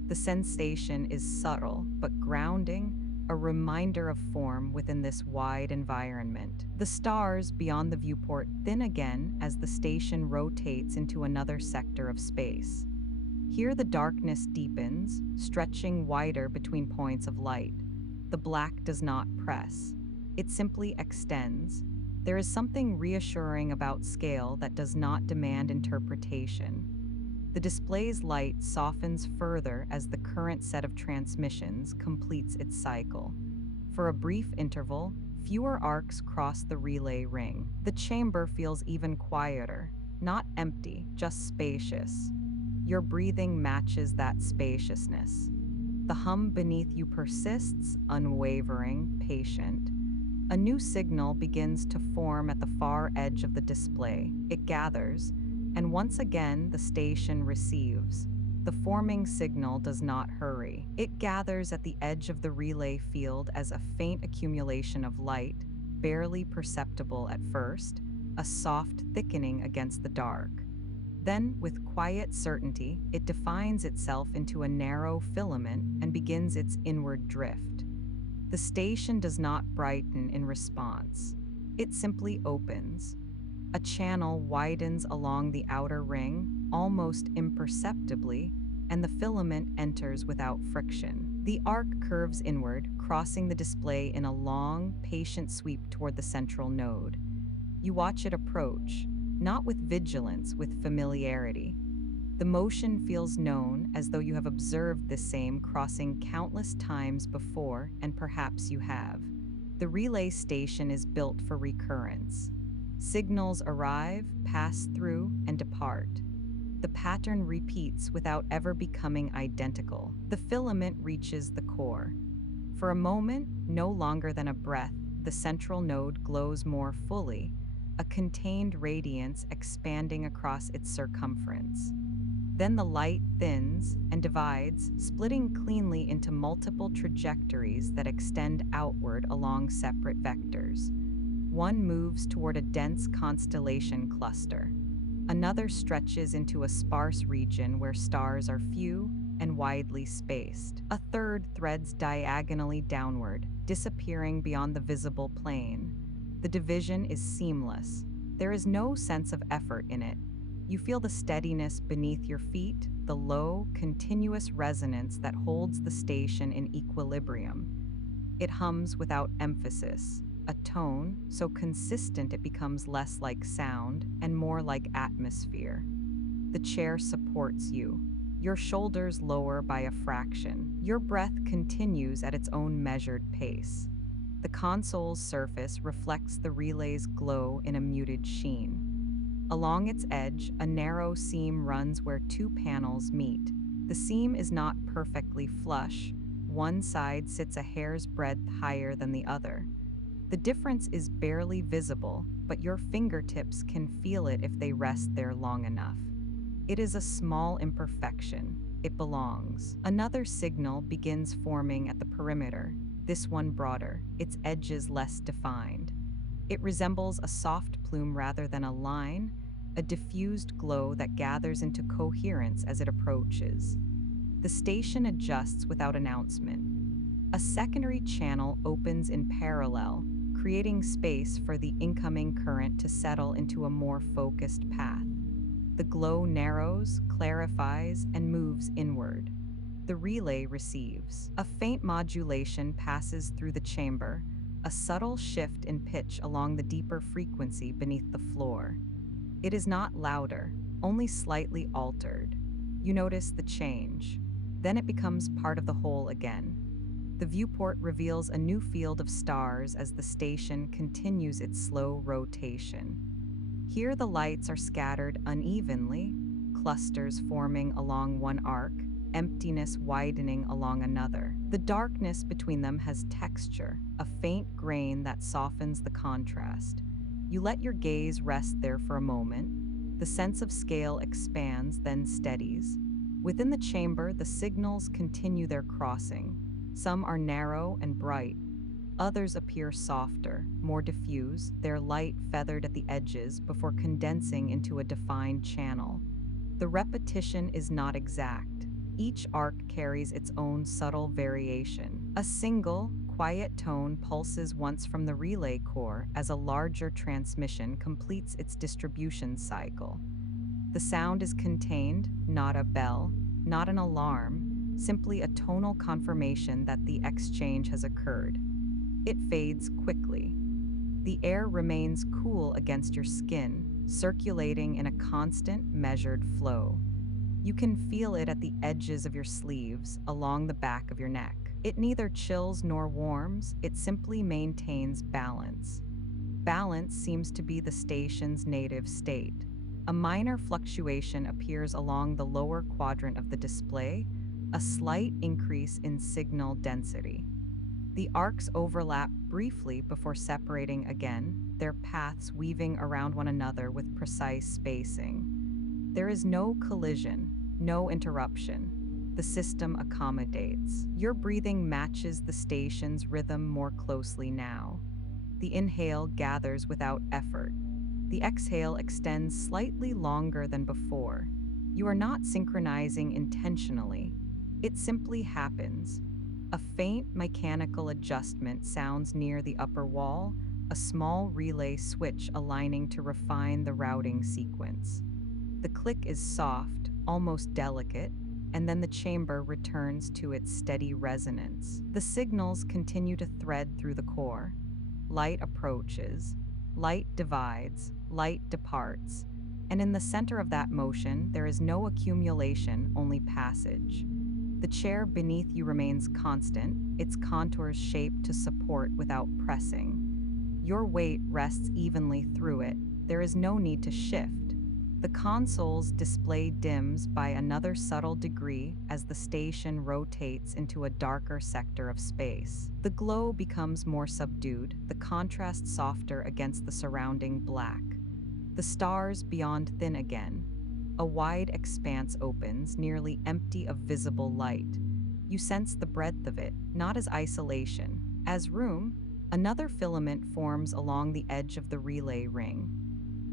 The sensation is subtle, but grounding, a reminder of form within this wide environment. The stars beyond the viewport thin again as the station rotates into another sector of space. Here the darkness deepens, stretching wider between points of light. The black does not press. It simply extends. There is something reassuring about scale that does not demand interpretation. The display's light softens further as the current set of transmissions completes its cycle. For a brief interval, fewer arcs cross the relay ring. The chamber feels even quieter, not empty, just spacious. Your breathing matches that spaciousness. The hum beneath you persists, unwavering, patient. A new signal begins to form at the far edge of the display. It gathers, and once again the station receives. The forming signal does not hurry. It gathers at the edge of the relay field as a faint accumulation of light, barely perceptible at first, a soft thickening against the dark. Then, with quiet certainty, it defines itself into a narrow filament and begins its inward drift. The station does not brighten in response. It simply opens. A channel widens along the outer ring, almost imperceptibly, and the filament enters without friction. The arc curves inward, crossing the display in a long, patient sweep toward the central node. You watch it approach, not with vigilance, with familiarity. The motion feels known, as though you have observed the same crossing countless times before, and perhaps you have. The relay station is built for recurrence. Signals arrive, pass through, and depart. The pattern repeats without ever becoming identical. The filament reaches the core. For a moment, no longer than a breath, the central node glows more fully, a contained radiance expanding across its circumference. Then the light thins and divides, splitting cleanly into multiple trajectories that extend outward along separate vectors. One moves toward a dense constellation cluster. Another stretches into a sparse region where stars are few and widely spaced. A third threads diagonally downward, disappearing beyond the visible plane. The division is seamless. There is no sense of effort in it. You feel the steadiness beneath your feet, the low, continuous resonance that holds the station in equilibrium. It hums without emphasis, a tone so consistent it becomes less like sound and more like atmosphere. The chair supports you. Your shoulders lower by a fraction. Your breath continues at its own measured pace. The console's surface reflects the relay's glow in a muted sheen. Along its edge, a narrow seam runs where two panels meet. The seam is not perfectly flush. One side sits a hair's breadth higher than the other. The difference is barely visible, but your fingertips can feel it if they rest there long enough. It is a small imperfection. It belongs. Another signal begins forming at the perimeter, this one broader, its edges less defined. It resembles a soft plume rather than a line, a diffused glow that gathers into coherence as it approaches. The station adjusts without announcement. A secondary channel opens in parallel, creating space for the incoming current to settle into a more focused path. The glow narrows, clarifies, and moves inward. The relay receives. A faint modulation passes through the chamber, a subtle shift in pitch along the deeper frequency beneath the floor. It is not louder, only slightly altered. You notice the change. Then it becomes part of the whole again. The viewport reveals a new field of stars as the station continues its slow rotation. Here the lights are scattered unevenly, clusters forming along one arc, emptiness widening along another. The darkness between them has texture, a faint grain that softens the contrast. You let your gaze rest there for a moment. The sense of scale expands, then steadies. Within the chamber, the signals continue their crossing. Some are narrow and bright. Others appear softer, more diffuse, their light feathered at the edges before condensing into a defined channel. The repetition is not exact. Each arc carries its own subtle variation. A single, quiet tone pulses once from the relay core as a larger transmission completes its distribution cycle. The sound is contained, not a bell, not an alarm, simply a tonal confirmation that the exchange has occurred. It fades quickly. The air remains cool against your skin, circulating in a constant, measured flow. You can feel it at the edges of your sleeves, along the back of your neck. It neither chills nor warms, it simply maintains balance. Balance seems to be the station's native state. A minor fluctuation appears along the lower quadrant of the display, a slight increase in signal density. The arcs overlap briefly before separating again, their paths weaving around one another with precise spacing. There is no collision, no interruption. The system accommodates. Your breathing matches the station's rhythm more closely now. The inhale gathers without effort. The exhale extends slightly longer than before. You are not synchronizing intentionally. It simply happens. A faint mechanical adjustment sounds near the upper wall, a small relay switch aligning to refine the routing sequence. The click is soft, almost delicate, and then the chamber returns to its steady resonance. The signals continue to thread through the core. Light approaches, light divides, light departs, and in the center of that motion, there is no accumulation, only passage. The chair beneath you remains constant, its contours shaped to support without pressing. Your weight rests evenly through it. There is no need to shift. The console's display dims by another subtle degree as the station rotates into a darker sector of space. The glow becomes more subdued, the contrast softer against the surrounding black. The stars beyond thin again. A wide expanse opens, nearly empty of visible light. You sense the breadth of it, not as isolation. As room, another filament forms along the edge of the relay ring.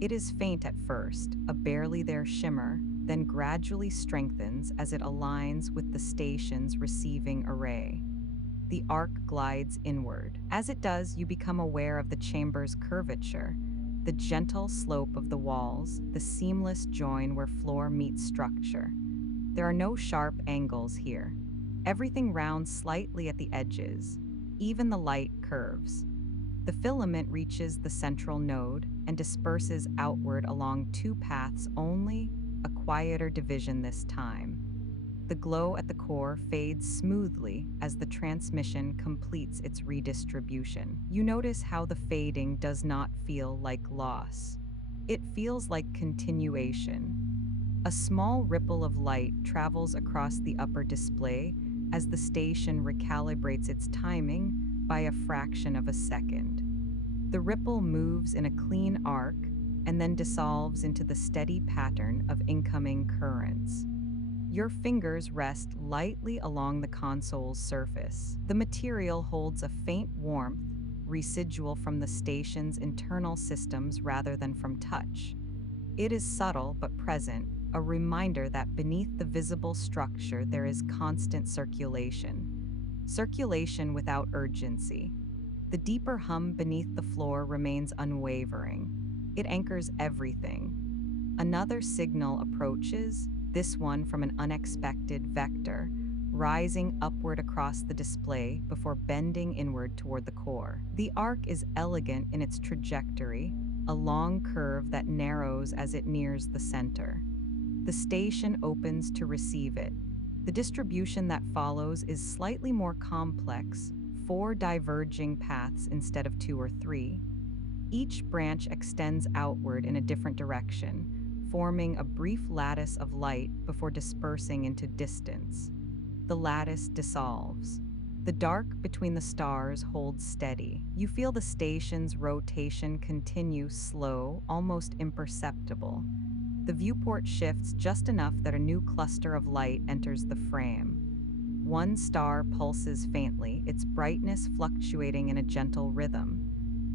It is faint at first, a barely there shimmer, then gradually strengthens as it aligns with the station's receiving array. The arc glides inward. As it does, you become aware of the chamber's curvature, the gentle slope of the walls, the seamless join where floor meets structure. There are no sharp angles here. Everything rounds slightly at the edges. Even the light curves. The filament reaches the central node and disperses outward along two paths only, a quieter division this time. The glow at the core fades smoothly as the transmission completes its redistribution. You notice how the fading does not feel like loss. It feels like continuation. A small ripple of light travels across the upper display as the station recalibrates its timing by a fraction of a second. The ripple moves in a clean arc and then dissolves into the steady pattern of incoming currents. Your fingers rest lightly along the console's surface. The material holds a faint warmth, residual from the station's internal systems rather than from touch. It is subtle but present, a reminder that beneath the visible structure there is constant circulation. Circulation without urgency. The deeper hum beneath the floor remains unwavering. It anchors everything. Another signal approaches, this one from an unexpected vector, rising upward across the display before bending inward toward the core. The arc is elegant in its trajectory, a long curve that narrows as it nears the center. The station opens to receive it. The distribution that follows is slightly more complex, 4 diverging paths instead of 2 or 3. Each branch extends outward in a different direction, forming a brief lattice of light before dispersing into distance. The lattice dissolves. The dark between the stars holds steady. You feel the station's rotation continue slow, almost imperceptible. The viewport shifts just enough that a new cluster of light enters the frame. One star pulses faintly, its brightness fluctuating in a gentle rhythm.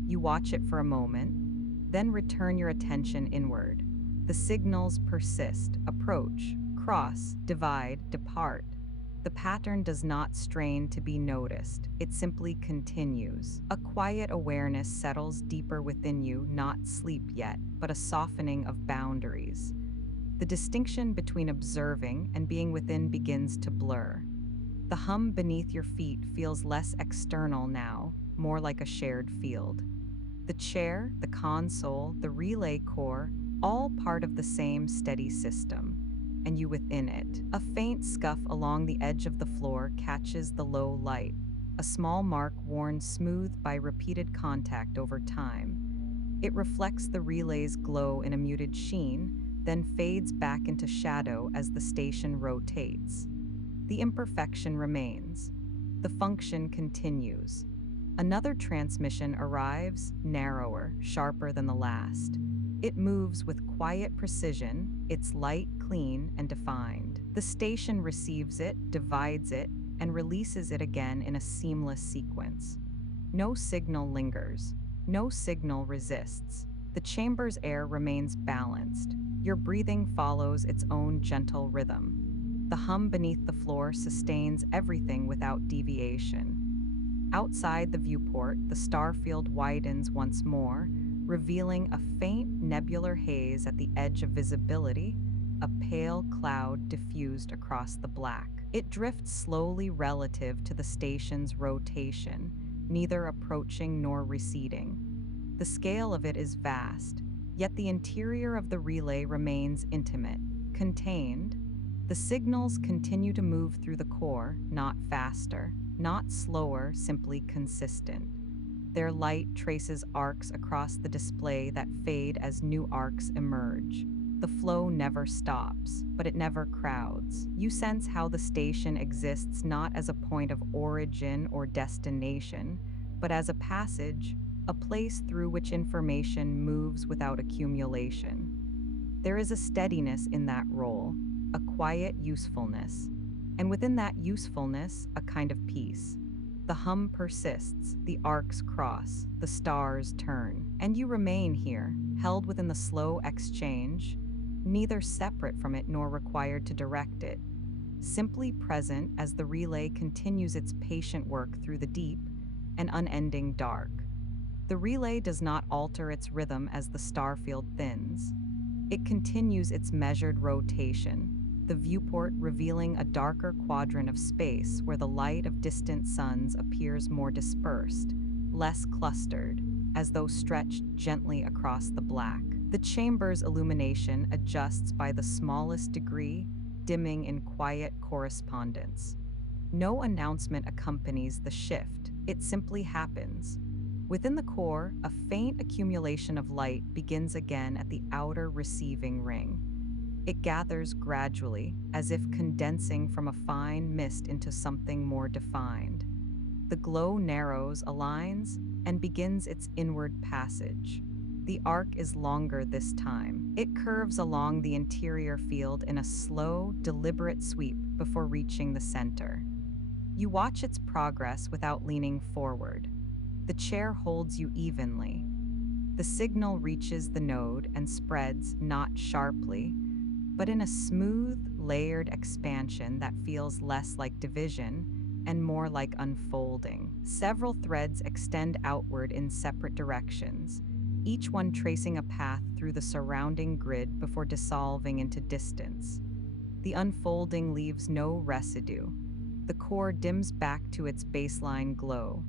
You watch it for a moment, then return your attention inward. The signals persist, approach, cross, divide, depart. The pattern does not strain to be noticed, it simply continues. A quiet awareness settles deeper within you, not sleep yet, but a softening of boundaries. The distinction between observing and being within begins to blur. The hum beneath your feet feels less external now, more like a shared field. The chair, the console, the relay core, all part of the same steady system, and you within it. A faint scuff along the edge of the floor catches the low light, a small mark worn smooth by repeated contact over time. It reflects the relay's glow in a muted sheen, then fades back into shadow as the station rotates. The imperfection remains. The function continues. Another transmission arrives, narrower, sharper than the last. It moves with quiet precision, its light clean and defined. The station receives it, divides it, and releases it again in a seamless sequence. No signal lingers. No signal resists. The chamber's air remains balanced. Your breathing follows its own gentle rhythm. The hum beneath the floor sustains everything without deviation. Outside the viewport, the starfield widens once more, revealing a faint nebular haze at the edge of visibility, a pale cloud diffused across the black. It drifts slowly relative to the station's rotation, neither approaching nor receding. The scale of it is vast, yet the interior of the relay remains intimate, contained. The signals continue to move through the core, not faster, not slower, simply consistent. Their light traces arcs across the display that fade as new arcs emerge. The flow never stops, but it never crowds. You sense how the station exists not as a point of origin or destination, but as a passage, a place through which information moves without accumulation. There is a steadiness in that role, a quiet usefulness, and within that usefulness, a kind of peace. The hum persists, the arcs cross, the stars turn, and you remain here, held within the slow exchange, neither separate from it nor required to direct it, simply present as the relay continues its patient work through the deep and unending dark. The relay does not alter its rhythm as the starfield thins. It continues its measured rotation, the viewport revealing a darker quadrant of space where the light of distant suns appears more dispersed, less clustered, as though stretched gently across the black. The chamber's illumination adjusts by the smallest degree, dimming in quiet correspondence. No announcement accompanies the shift, it simply happens. Within the core, a faint accumulation of light begins again at the outer receiving ring. It gathers gradually, as if condensing from a fine mist into something more defined. The glow narrows, aligns, and begins its inward passage. The arc is longer this time. It curves along the interior field in a slow, deliberate sweep before reaching the center. You watch its progress without leaning forward. The chair holds you evenly. The signal reaches the node and spreads not sharply, but in a smooth, layered expansion that feels less like division and more like unfolding. Several threads extend outward in separate directions, each one tracing a path through the surrounding grid before dissolving into distance. The unfolding leaves no residue. The core dims back to its baseline glow.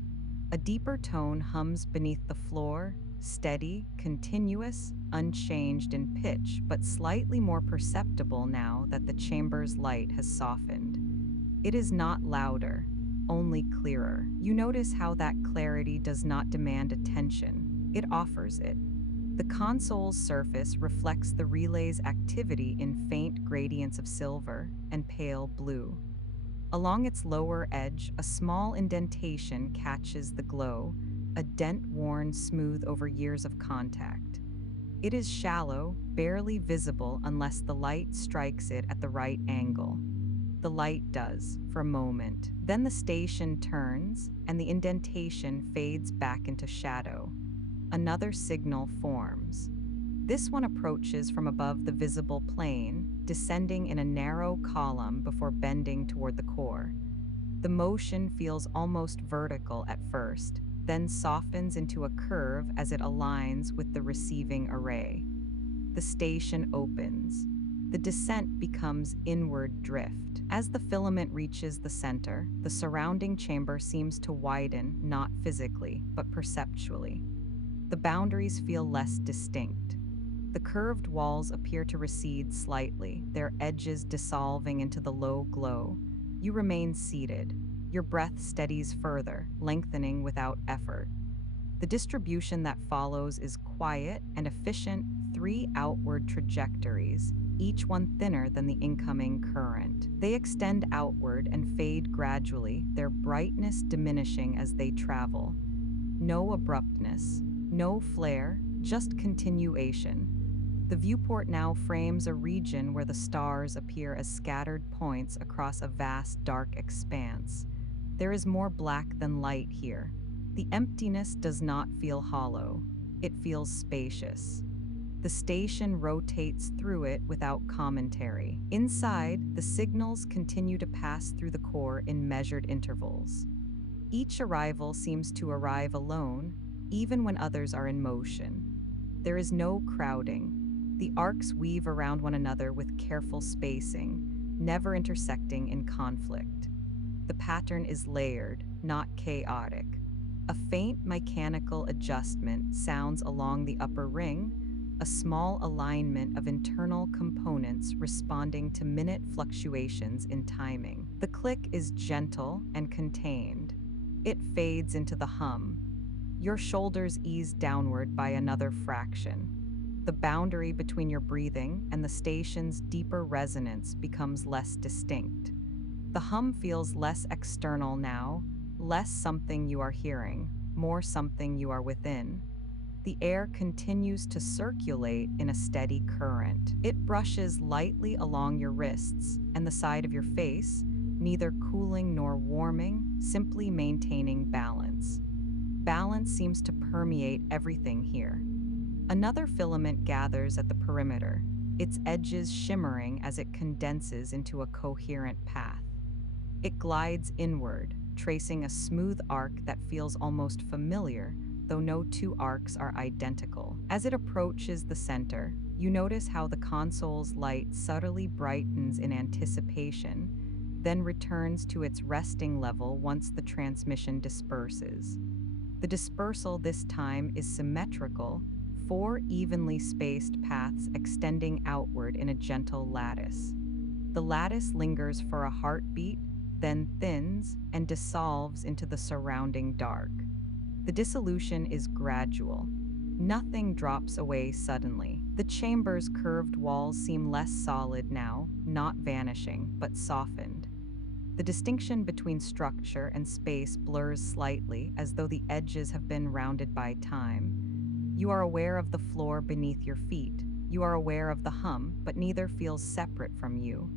A deeper tone hums beneath the floor, steady, continuous, unchanged in pitch, but slightly more perceptible now that the chamber's light has softened. It is not louder, only clearer. You notice how that clarity does not demand attention, it offers it. The console's surface reflects the relay's activity in faint gradients of silver and pale blue. Along its lower edge, a small indentation catches the glow, a dent worn smooth over years of contact. It is shallow, barely visible unless the light strikes it at the right angle. The light does, for a moment. Then the station turns, and the indentation fades back into shadow. Another signal forms. This one approaches from above the visible plane, descending in a narrow column before bending toward the core. The motion feels almost vertical at first, then softens into a curve as it aligns with the receiving array. The station opens. The descent becomes inward drift. As the filament reaches the center, the surrounding chamber seems to widen, not physically, but perceptually. The boundaries feel less distinct. The curved walls appear to recede slightly, their edges dissolving into the low glow. You remain seated. Your breath steadies further, lengthening without effort. The distribution that follows is quiet and efficient, 3 outward trajectories, each one thinner than the incoming current. They extend outward and fade gradually, their brightness diminishing as they travel. No abruptness, no flare, just continuation. The viewport now frames a region where the stars appear as scattered points across a vast dark expanse. There is more black than light here. The emptiness does not feel hollow. It feels spacious. The station rotates through it without commentary. Inside, the signals continue to pass through the core in measured intervals. Each arrival seems to arrive alone, even when others are in motion. There is no crowding. The arcs weave around one another with careful spacing, never intersecting in conflict. The pattern is layered, not chaotic. A faint mechanical adjustment sounds along the upper ring, a small alignment of internal components responding to minute fluctuations in timing. The click is gentle and contained. It fades into the hum. Your shoulders ease downward by another fraction. The boundary between your breathing and the station's deeper resonance becomes less distinct. The hum feels less external now, less something you are hearing, more something you are within. The air continues to circulate in a steady current. It brushes lightly along your wrists and the side of your face, neither cooling nor warming, simply maintaining balance. Balance seems to permeate everything here. Another filament gathers at the perimeter, its edges shimmering as it condenses into a coherent path. It glides inward, tracing a smooth arc that feels almost familiar, though no two arcs are identical. As it approaches the center, you notice how the console's light subtly brightens in anticipation, then returns to its resting level once the transmission disperses. The dispersal this time is symmetrical, four evenly spaced paths extending outward in a gentle lattice. The lattice lingers for a heartbeat, then thins and dissolves into the surrounding dark. The dissolution is gradual. Nothing drops away suddenly. The chamber's curved walls seem less solid now, not vanishing, but softened. The distinction between structure and space blurs slightly, as though the edges have been rounded by time. You are aware of the floor beneath your feet. You are aware of the hum, but neither feels separate from you.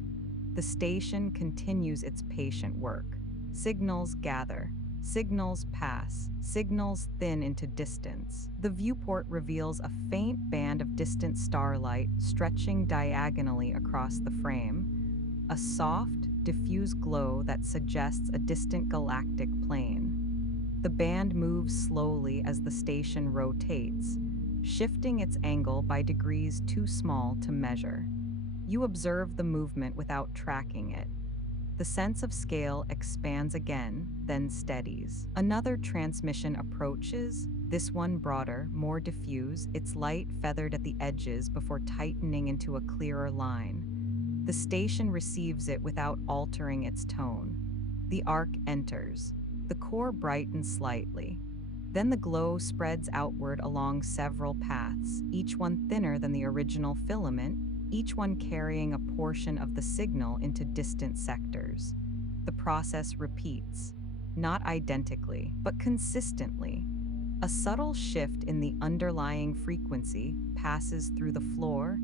The station continues its patient work. Signals gather. Signals pass. Signals thin into distance. The viewport reveals a faint band of distant starlight stretching diagonally across the frame, a soft, diffuse glow that suggests a distant galactic plane. The band moves slowly as the station rotates, shifting its angle by degrees too small to measure. You observe the movement without tracking it. The sense of scale expands again, then steadies. Another transmission approaches, this one broader, more diffuse, its light feathered at the edges before tightening into a clearer line. The station receives it without altering its tone. The arc enters. The core brightens slightly. Then the glow spreads outward along several paths, each one thinner than the original filament, each one carrying a portion of the signal into distant sectors. The process repeats, not identically, but consistently. A subtle shift in the underlying frequency passes through the floor,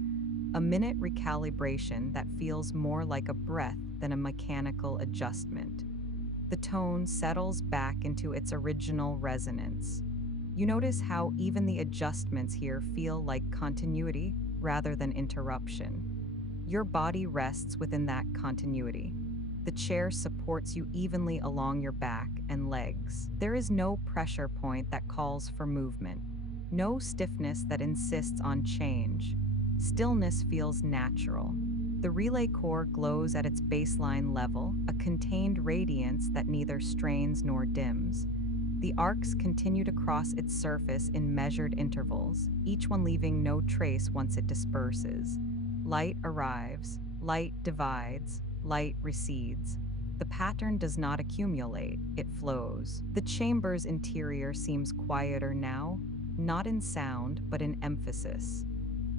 a minute recalibration that feels more like a breath than a mechanical adjustment. The tone settles back into its original resonance. You notice how even the adjustments here feel like continuity rather than interruption. Your body rests within that continuity. The chair supports you evenly along your back and legs. There is no pressure point that calls for movement, no stiffness that insists on change. Stillness feels natural. The relay core glows at its baseline level, a contained radiance that neither strains nor dims. The arcs continue to cross its surface in measured intervals, each one leaving no trace once it disperses. Light arrives, light divides, light recedes. The pattern does not accumulate, it flows. The chamber's interior seems quieter now, not in sound, but in emphasis.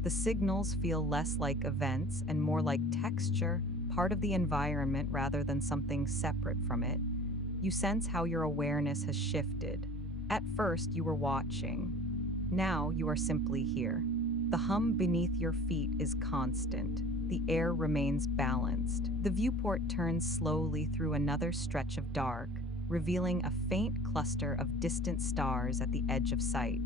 The signals feel less like events and more like texture, part of the environment rather than something separate from it. You sense how your awareness has shifted. At first, you were watching. Now, you are simply here. The hum beneath your feet is constant. The air remains balanced. The viewport turns slowly through another stretch of dark, revealing a faint cluster of distant stars at the edge of sight.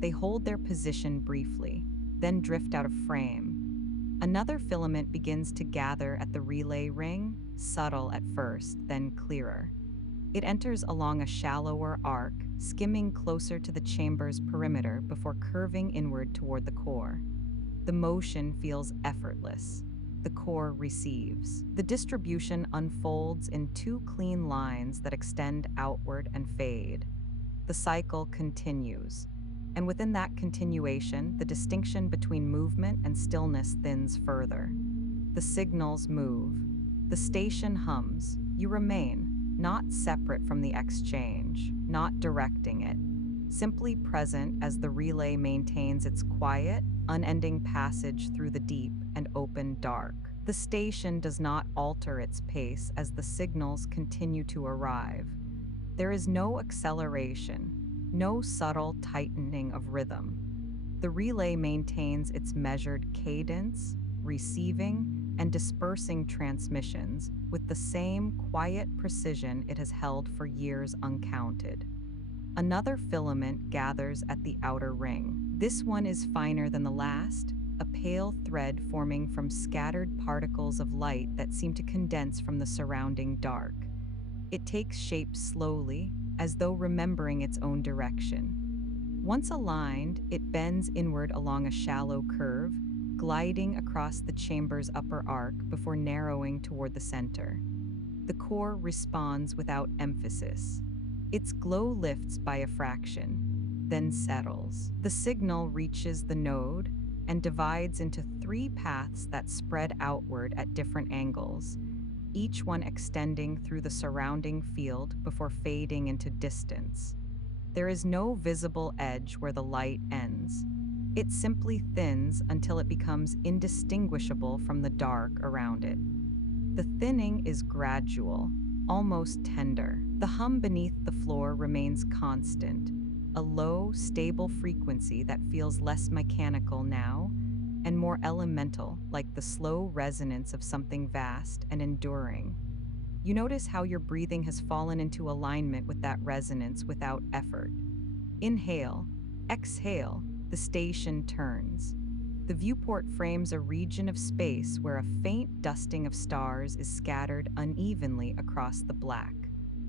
They hold their position briefly, then drift out of frame. Another filament begins to gather at the relay ring, subtle at first, then clearer. It enters along a shallower arc, skimming closer to the chamber's perimeter before curving inward toward the core. The motion feels effortless. The core receives. The distribution unfolds in two clean lines that extend outward and fade. The cycle continues. And within that continuation, the distinction between movement and stillness thins further. The signals move. The station hums. You remain, not separate from the exchange, not directing it. simply present as the relay maintains its quiet, unending passage through the deep and open dark. The station does not alter its pace as the signals continue to arrive. There is no acceleration, no subtle tightening of rhythm. The relay maintains its measured cadence, receiving and dispersing transmissions with the same quiet precision it has held for years uncounted. Another filament gathers at the outer ring. This one is finer than the last, a pale thread forming from scattered particles of light that seem to condense from the surrounding dark. It takes shape slowly, as though remembering its own direction. Once aligned, it bends inward along a shallow curve, gliding across the chamber's upper arc before narrowing toward the center. The core responds without emphasis. Its glow lifts by a fraction, then settles. The signal reaches the node and divides into three paths that spread outward at different angles, each one extending through the surrounding field before fading into distance. There is no visible edge where the light ends. It simply thins until it becomes indistinguishable from the dark around it. The thinning is gradual, almost tender. The hum beneath the floor remains constant, a low, stable frequency that feels less mechanical now and more elemental, like the slow resonance of something vast and enduring. You notice how your breathing has fallen into alignment with that resonance without effort. Inhale, exhale, the station turns. The viewport frames a region of space where a faint dusting of stars is scattered unevenly across the black.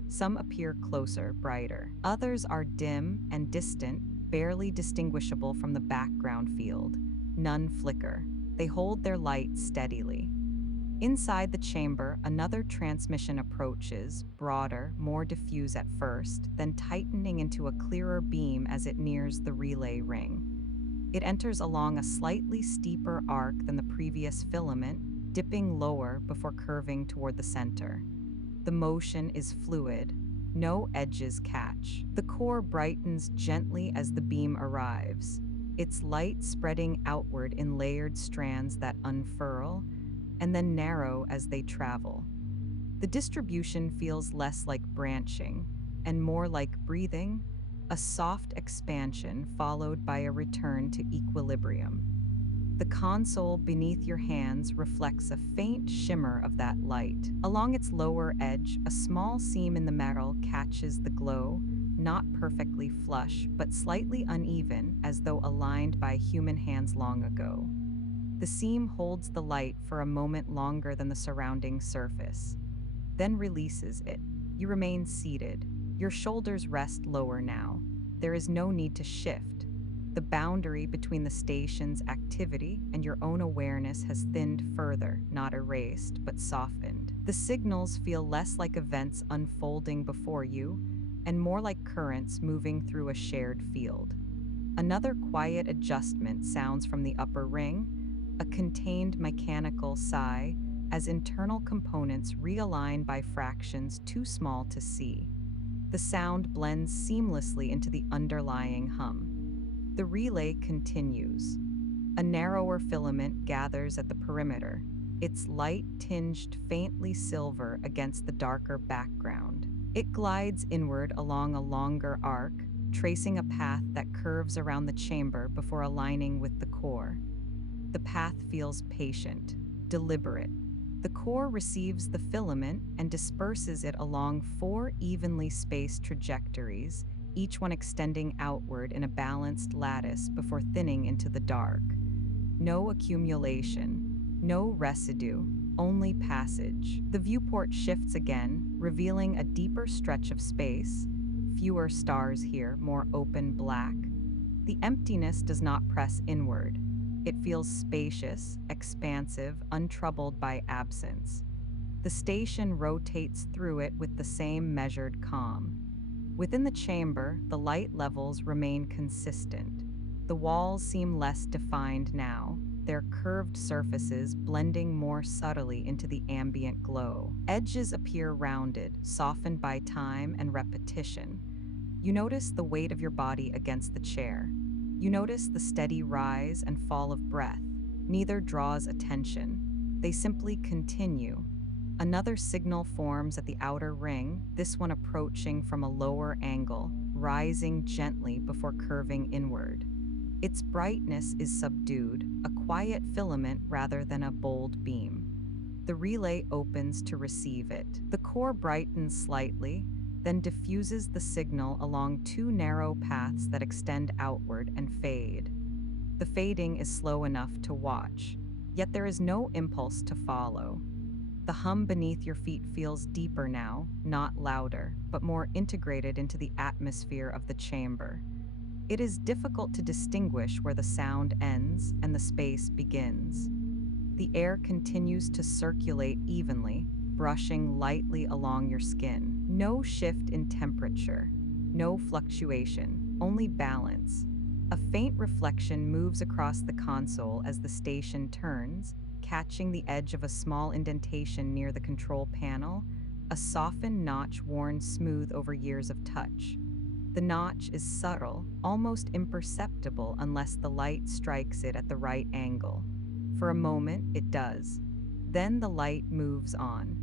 Some appear closer, brighter. Others are dim and distant, barely distinguishable from the background field. None flicker. They hold their light steadily. Inside the chamber, another transmission approaches, broader, more diffuse at first, then tightening into a clearer beam as it nears the relay ring. It enters along a slightly steeper arc than the previous filament, dipping lower before curving toward the center. The motion is fluid. No edges catch. The core brightens gently as the beam arrives, its light spreading outward in layered strands that unfurl and then narrow as they travel. The distribution feels less like branching and more like breathing, a soft expansion followed by a return to equilibrium. The console beneath your hands reflects a faint shimmer of that light. Along its lower edge, a small seam in the metal catches the glow, not perfectly flush, but slightly uneven, as though aligned by human hands long ago. The seam holds the light for a moment longer than the surrounding surface, then releases it. You remain seated. Your shoulders rest lower now. There is no need to shift. The boundary between the station's activity and your own awareness has thinned further, not erased, but softened. The signals feel less like events unfolding before you and more like currents moving through a shared field. Another quiet adjustment sounds from the upper ring, a contained mechanical sigh as internal components realign by fractions too small to see. The sound blends seamlessly into the underlying hum. The relay continues. A narrower filament gathers at the perimeter, its light tinged faintly silver against the darker background. It glides inward along a longer arc, tracing a path that curves around the chamber before aligning with the core. The path feels patient, deliberate. The core receives the filament and disperses it along 4 evenly spaced trajectories, each one extending outward in a balanced lattice before thinning into the dark. No accumulation, no residue, only passage. The viewport shifts again, revealing a deeper stretch of space. Fewer stars here, more open black. The emptiness does not press inward. It feels spacious, expansive, untroubled by absence. The station rotates through it with the same measured calm. Within the chamber, the light levels remain consistent. The walls seem less defined now, their curved surfaces blending more subtly into the ambient glow. Edges appear rounded, softened by time and repetition. You notice the weight of your body against the chair. You notice the steady rise and fall of breath. Neither draws attention. They simply continue. Another signal forms at the outer ring, this one approaching from a lower angle, rising gently before curving inward. Its brightness is subdued, a quiet filament rather than a bold beam. The relay opens to receive it. The core brightens slightly, then diffuses the signal along two narrow paths that extend outward and fade. The fading is slow enough to watch, yet there is no impulse to follow. The hum beneath your feet feels deeper now, not louder, but more integrated into the atmosphere of the chamber. It is difficult to distinguish where the sound ends and the space begins. The air continues to circulate evenly, brushing lightly along your skin. No shift in temperature, no fluctuation, only balance. A faint reflection moves across the console as the station turns, catching the edge of a small indentation near the control panel, a softened notch worn smooth over years of touch. The notch is subtle, almost imperceptible unless the light strikes it at the right angle. For a moment, it does. Then the light moves on.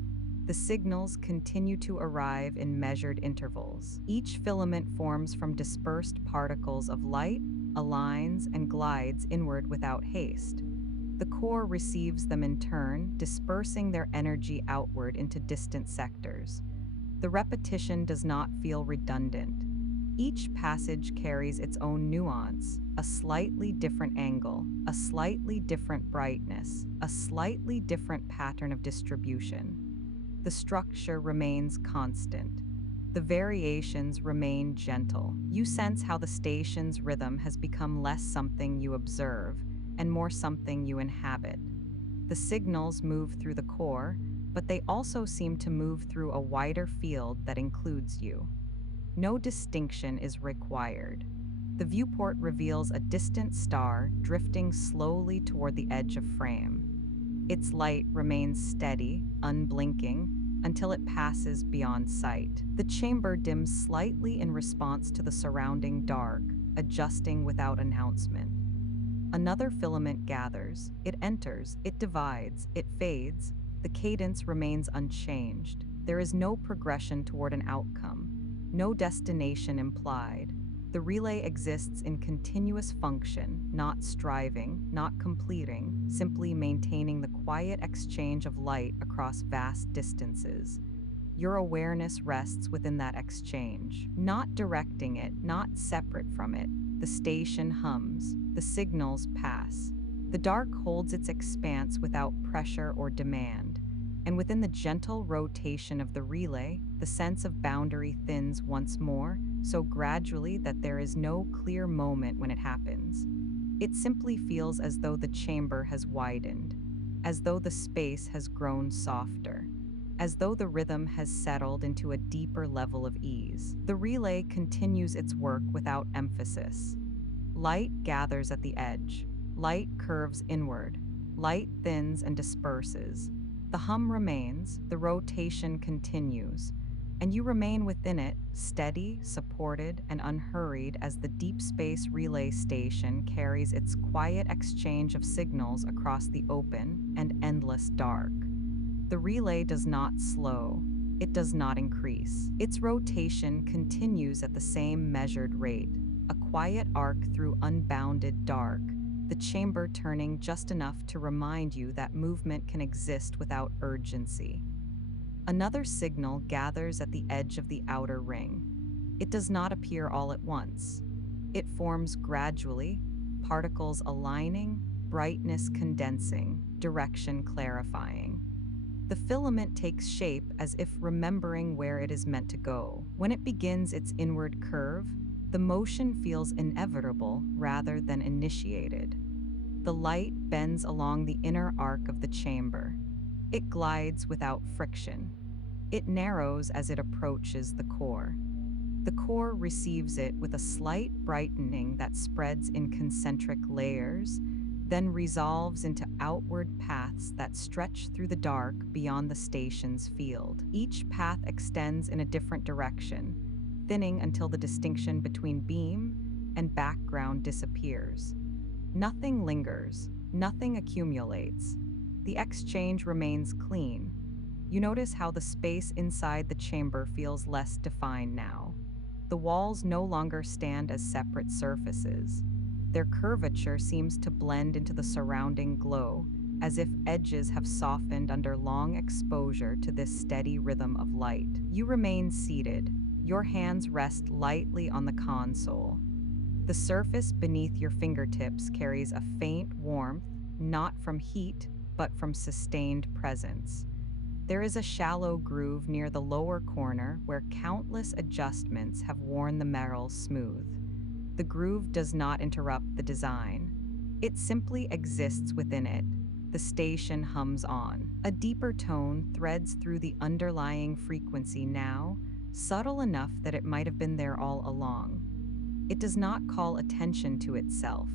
The signals continue to arrive in measured intervals. Each filament forms from dispersed particles of light, aligns, and glides inward without haste. The core receives them in turn, dispersing their energy outward into distant sectors. The repetition does not feel redundant. Each passage carries its own nuance, a slightly different angle, a slightly different brightness, a slightly different pattern of distribution. The structure remains constant. The variations remain gentle. You sense how the station's rhythm has become less something you observe and more something you inhabit. The signals move through the core, but they also seem to move through a wider field that includes you. No distinction is required. The viewport reveals a distant star drifting slowly toward the edge of frame. Its light remains steady, unblinking, until it passes beyond sight. The chamber dims slightly in response to the surrounding dark, adjusting without announcement. Another filament gathers, it enters, it divides, it fades. The cadence remains unchanged. There is no progression toward an outcome. No destination implied. The relay exists in continuous function, not striving, not completing, simply maintaining the quiet exchange of light across vast distances. Your awareness rests within that exchange, not directing it, not separate from it. The station hums, the signals pass. The dark holds its expanse without pressure or demand. And within the gentle rotation of the relay, the sense of boundary thins once more, so gradually that there is no clear moment when it happens. It simply feels as though the chamber has widened, as though the space has grown softer, as though the rhythm has settled into a deeper level of ease. The relay continues its work without emphasis. Light gathers at the edge. Light curves inward. Light thins and disperses. The hum remains, the rotation continues, and you remain within it, steady, supported, and unhurried as the deep space relay station carries its quiet exchange of signals across the open and endless dark. The relay does not slow. It does not increase. Its rotation continues at the same measured rate, a quiet arc through unbounded dark, the chamber turning just enough to remind you that movement can exist without urgency. Another signal gathers at the edge of the outer ring. It does not appear all at once. It forms gradually, particles aligning, brightness condensing, direction clarifying. The filament takes shape as if remembering where it is meant to go. When it begins its inward curve, the motion feels inevitable rather than initiated. The light bends along the inner arc of the chamber. It glides without friction. It narrows as it approaches the core. The core receives it with a slight brightening that spreads in concentric layers, then resolves into outward paths that stretch through the dark beyond the station's field. Each path extends in a different direction, thinning until the distinction between beam and background disappears. Nothing lingers, nothing accumulates. The exchange remains clean. You notice how the space inside the chamber feels less defined now. The walls no longer stand as separate surfaces. Their curvature seems to blend into the surrounding glow, as if edges have softened under long exposure to this steady rhythm of light. You remain seated. Your hands rest lightly on the console. The surface beneath your fingertips carries a faint warmth, not from heat, but from sustained presence. There is a shallow groove near the lower corner where countless adjustments have worn the metal smooth. The groove does not interrupt the design. It simply exists within it. The station hums on. A deeper tone threads through the underlying frequency now, subtle enough that it might have been there all along. It does not call attention to itself.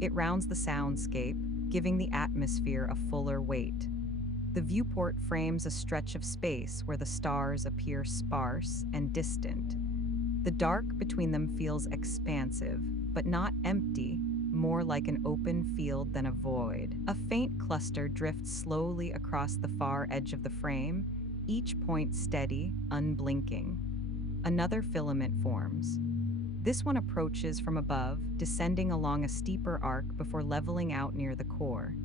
It rounds the soundscape, giving the atmosphere a fuller weight. The viewport frames a stretch of space where the stars appear sparse and distant. The dark between them feels expansive, but not empty, more like an open field than a void. A faint cluster drifts slowly across the far edge of the frame, each point steady, unblinking. Another filament forms. This one approaches from above, descending along a steeper arc before leveling out near the core.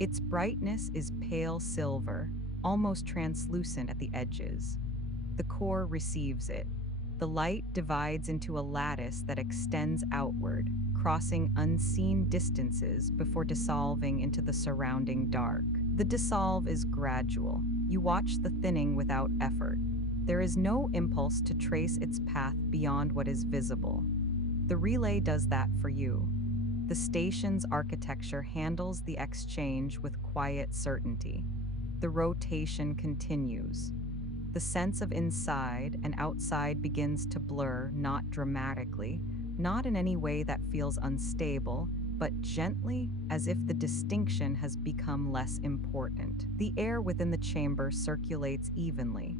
Its brightness is pale silver, almost translucent at the edges. The core receives it. The light divides into a lattice that extends outward, crossing unseen distances before dissolving into the surrounding dark. The dissolve is gradual. You watch the thinning without effort. There is no impulse to trace its path beyond what is visible. The relay does that for you. The station's architecture handles the exchange with quiet certainty. The rotation continues. The sense of inside and outside begins to blur, not dramatically, not in any way that feels unstable, but gently, as if the distinction has become less important. The air within the chamber circulates evenly.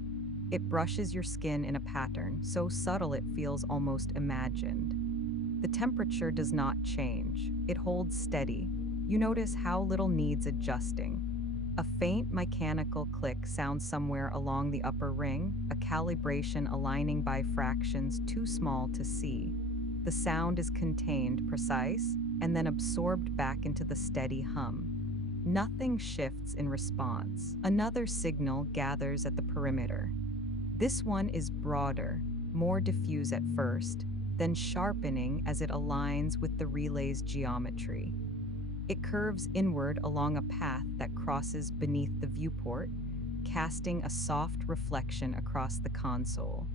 It brushes your skin in a pattern, so subtle it feels almost imagined. The temperature does not change. It holds steady. You notice how little needs adjusting. A faint mechanical click sounds somewhere along the upper ring, a calibration aligning by fractions too small to see. The sound is contained, precise, and then absorbed back into the steady hum. Nothing shifts in response. Another signal gathers at the perimeter. This one is broader, more diffuse at first, then sharpening as it aligns with the relay's geometry. It curves inward along a path that crosses beneath the viewport, casting a soft reflection across the console.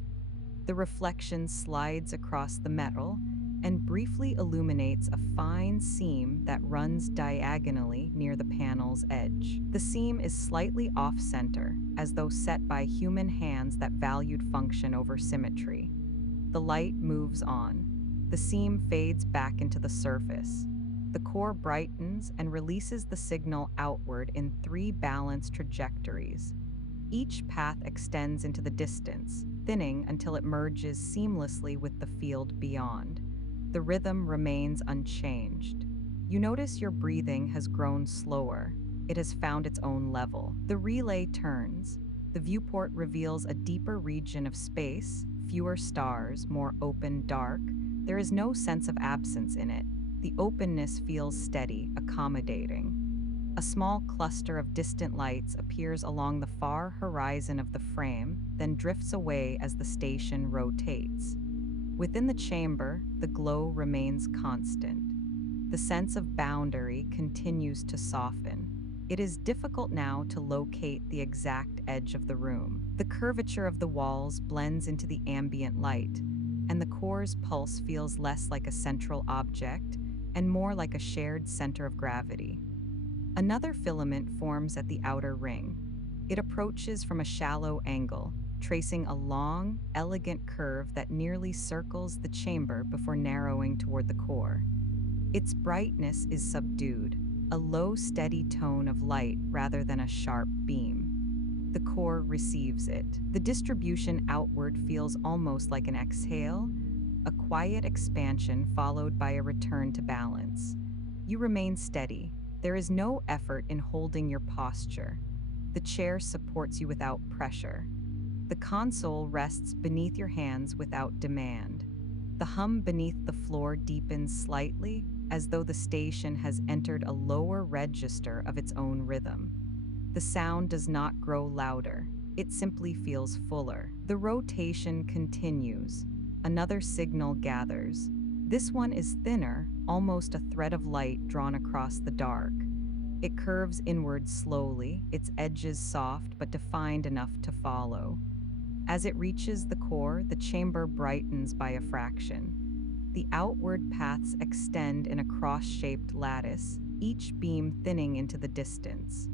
The reflection slides across the metal and briefly illuminates a fine seam that runs diagonally near the panel's edge. The seam is slightly off-center, as though set by human hands that valued function over symmetry. The light moves on. The seam fades back into the surface. The core brightens and releases the signal outward in 3 balanced trajectories. Each path extends into the distance, thinning until it merges seamlessly with the field beyond. The rhythm remains unchanged. You notice your breathing has grown slower. It has found its own level. The relay turns. The viewport reveals a deeper region of space, fewer stars, more open dark. There is no sense of absence in it. The openness feels steady, accommodating. A small cluster of distant lights appears along the far horizon of the frame, then drifts away as the station rotates. Within the chamber, the glow remains constant. The sense of boundary continues to soften. It is difficult now to locate the exact edge of the room. The curvature of the walls blends into the ambient light, and the core's pulse feels less like a central object and more like a shared center of gravity. Another filament forms at the outer ring. It approaches from a shallow angle, tracing a long, elegant curve that nearly circles the chamber before narrowing toward the core. Its brightness is subdued, a low, steady tone of light rather than a sharp beam. The core receives it. The distribution outward feels almost like an exhale, a quiet expansion followed by a return to balance. You remain steady. There is no effort in holding your posture. The chair supports you without pressure. The console rests beneath your hands without demand. The hum beneath the floor deepens slightly, as though the station has entered a lower register of its own rhythm. The sound does not grow louder, it simply feels fuller. The rotation continues. Another signal gathers. This one is thinner, almost a thread of light drawn across the dark. It curves inward slowly, its edges soft but defined enough to follow. As it reaches the core, the chamber brightens by a fraction. The outward paths extend in a cross-shaped lattice, each beam thinning into the distance.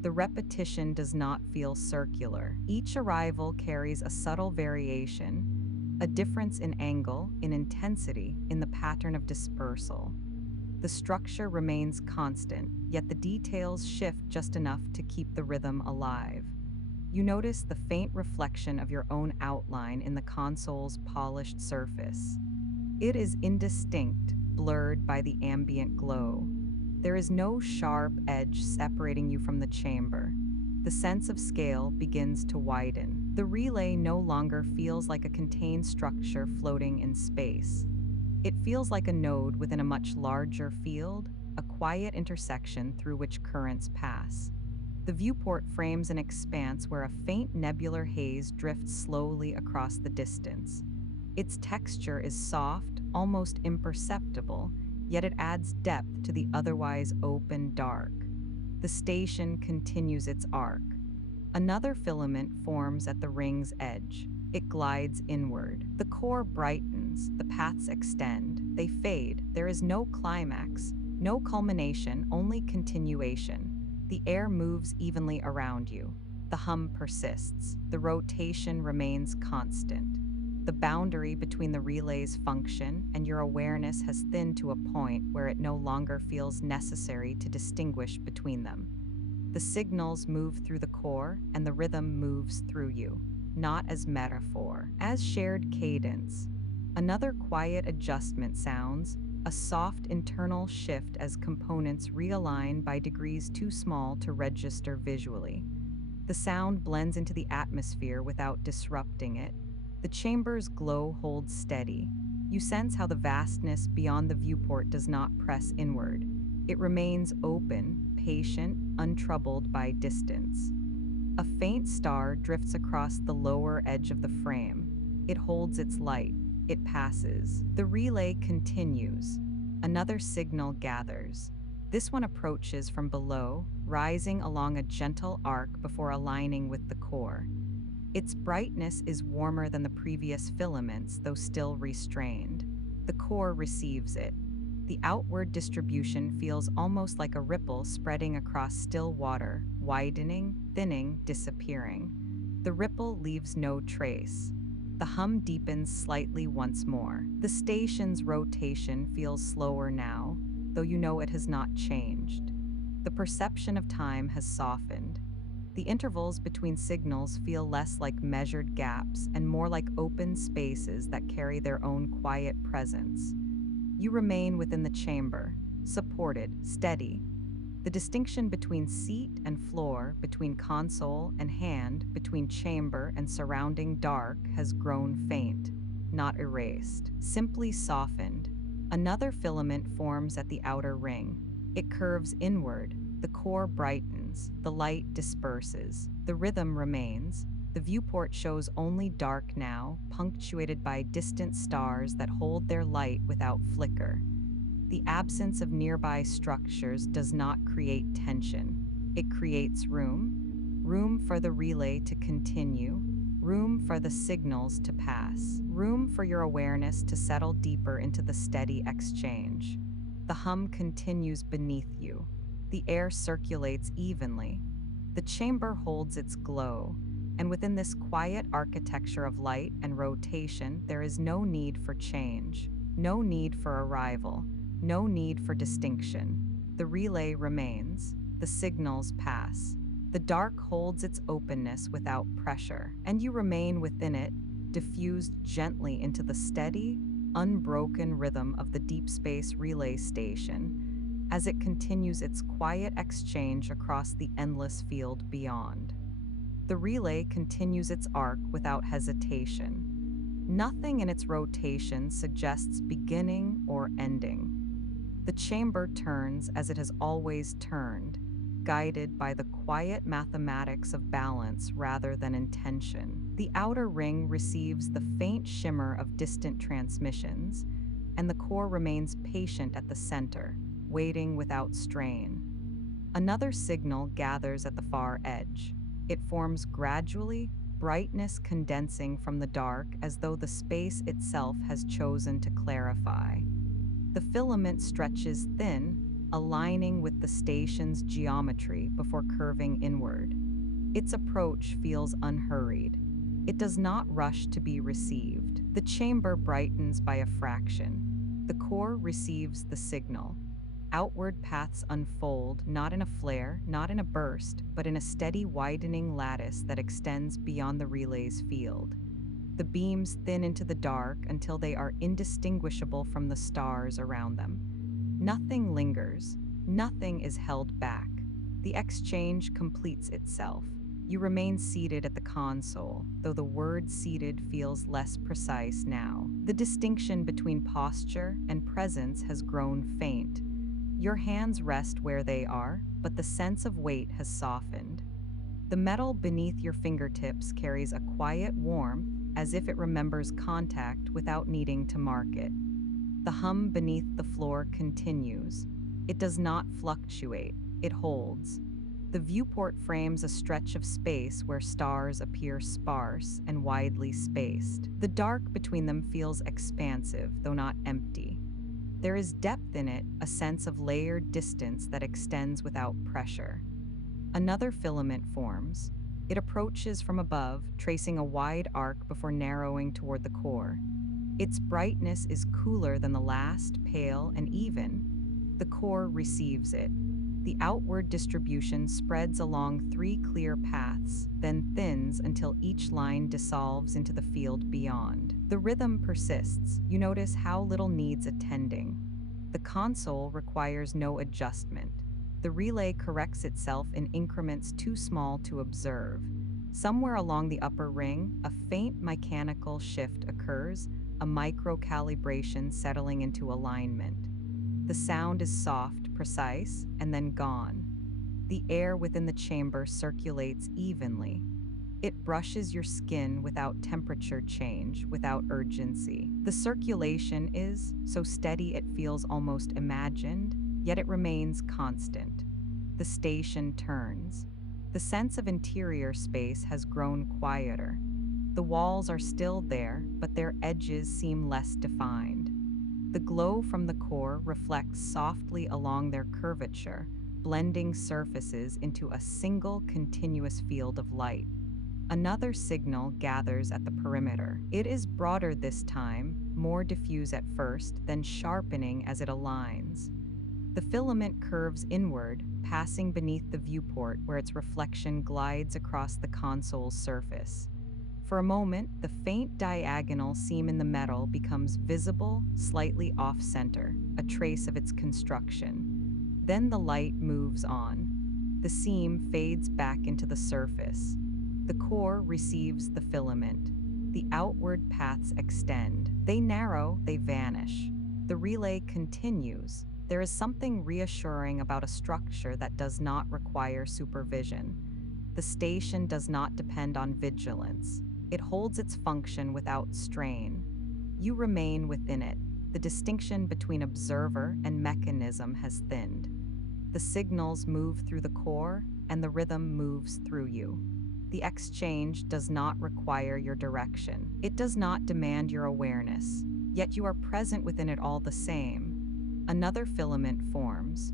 The repetition does not feel circular. Each arrival carries a subtle variation, a difference in angle, in intensity, in the pattern of dispersal. The structure remains constant, yet the details shift just enough to keep the rhythm alive. You notice the faint reflection of your own outline in the console's polished surface. It is indistinct, blurred by the ambient glow. There is no sharp edge separating you from the chamber. The sense of scale begins to widen. The relay no longer feels like a contained structure floating in space. It feels like a node within a much larger field, a quiet intersection through which currents pass. The viewport frames an expanse where a faint nebular haze drifts slowly across the distance. Its texture is soft, almost imperceptible, yet it adds depth to the otherwise open dark. The station continues its arc. Another filament forms at the ring's edge. It glides inward. The core brightens, the paths extend, they fade. There is no climax, no culmination, only continuation. The air moves evenly around you. The hum persists. The rotation remains constant. The boundary between the relay's function and your awareness has thinned to a point where it no longer feels necessary to distinguish between them. The signals move through the core and the rhythm moves through you, not as metaphor, as shared cadence. Another quiet adjustment sounds, a soft internal shift as components realign by degrees too small to register visually. The sound blends into the atmosphere without disrupting it. The chamber's glow holds steady. You sense how the vastness beyond the viewport does not press inward. It remains open, patient, untroubled by distance. A faint star drifts across the lower edge of the frame. It holds its light. It passes. The relay continues. Another signal gathers. This one approaches from below, rising along a gentle arc before aligning with the core. Its brightness is warmer than the previous filaments, though still restrained. The core receives it. The outward distribution feels almost like a ripple spreading across still water, widening, thinning, disappearing. The ripple leaves no trace. The hum deepens slightly once more. The station's rotation feels slower now, though you know it has not changed. The perception of time has softened. The intervals between signals feel less like measured gaps and more like open spaces that carry their own quiet presence. You remain within the chamber, supported, steady. The distinction between seat and floor, between console and hand, between chamber and surrounding dark has grown faint, not erased, simply softened. Another filament forms at the outer ring. It curves inward. The core brightens. The light disperses. The rhythm remains. The viewport shows only dark now, punctuated by distant stars that hold their light without flicker. The absence of nearby structures does not create tension. It creates room. Room for the relay to continue. Room for the signals to pass. Room for your awareness to settle deeper into the steady exchange. The hum continues beneath you. The air circulates evenly. The chamber holds its glow. And within this quiet architecture of light and rotation, there is no need for change, no need for arrival, no need for distinction. The relay remains. The signals pass. The dark holds its openness without pressure, and you remain within it, diffused gently into the steady, unbroken rhythm of the deep space relay station as it continues its quiet exchange across the endless field beyond. The relay continues its arc without hesitation. Nothing in its rotation suggests beginning or ending. The chamber turns as it has always turned, guided by the quiet mathematics of balance rather than intention. The outer ring receives the faint shimmer of distant transmissions, and the core remains patient at the center, waiting without strain. Another signal gathers at the far edge. It forms gradually, brightness condensing from the dark as though the space itself has chosen to clarify. The filament stretches thin, aligning with the station's geometry before curving inward. Its approach feels unhurried. It does not rush to be received. The chamber brightens by a fraction. The core receives the signal. Outward paths unfold, not in a flare, not in a burst, but in a steady widening lattice that extends beyond the relay's field. The beams thin into the dark until they are indistinguishable from the stars around them. Nothing lingers. Nothing is held back. The exchange completes itself. You remain seated at the console, though the word seated feels less precise now. The distinction between posture and presence has grown faint. Your hands rest where they are, but the sense of weight has softened. The metal beneath your fingertips carries a quiet warmth, as if it remembers contact without needing to mark it. The hum beneath the floor continues. It does not fluctuate, it holds. The viewport frames a stretch of space where stars appear sparse and widely spaced. The dark between them feels expansive, though not empty. There is depth in it, a sense of layered distance that extends without pressure. Another filament forms. It approaches from above, tracing a wide arc before narrowing toward the core. Its brightness is cooler than the last, pale and even. The core receives it. The outward distribution spreads along three clear paths, then thins until each line dissolves into the field beyond. The rhythm persists. You notice how little needs attending. The console requires no adjustment. The relay corrects itself in increments too small to observe. Somewhere along the upper ring, a faint mechanical shift occurs, a micro-calibration settling into alignment. The sound is soft, precise, and then gone. The air within the chamber circulates evenly. It brushes your skin without temperature change, without urgency. The circulation is so steady it feels almost imagined, yet it remains constant. The station turns. The sense of interior space has grown quieter. The walls are still there, but their edges seem less defined. The glow from the core reflects softly along their curvature, blending surfaces into a single continuous field of light. Another signal gathers at the perimeter. It is broader this time, more diffuse at first, then sharpening as it aligns. The filament curves inward, passing beneath the viewport where its reflection glides across the console's surface. For a moment, the faint diagonal seam in the metal becomes visible, slightly off-center, a trace of its construction. Then the light moves on. The seam fades back into the surface. The core receives the filament. The outward paths extend. They narrow, they vanish. The relay continues. There is something reassuring about a structure that does not require supervision. The station does not depend on vigilance. It holds its function without strain. You remain within it. The distinction between observer and mechanism has thinned. The signals move through the core, and the rhythm moves through you. The exchange does not require your direction. It does not demand your awareness, yet you are present within it all the same. Another filament forms.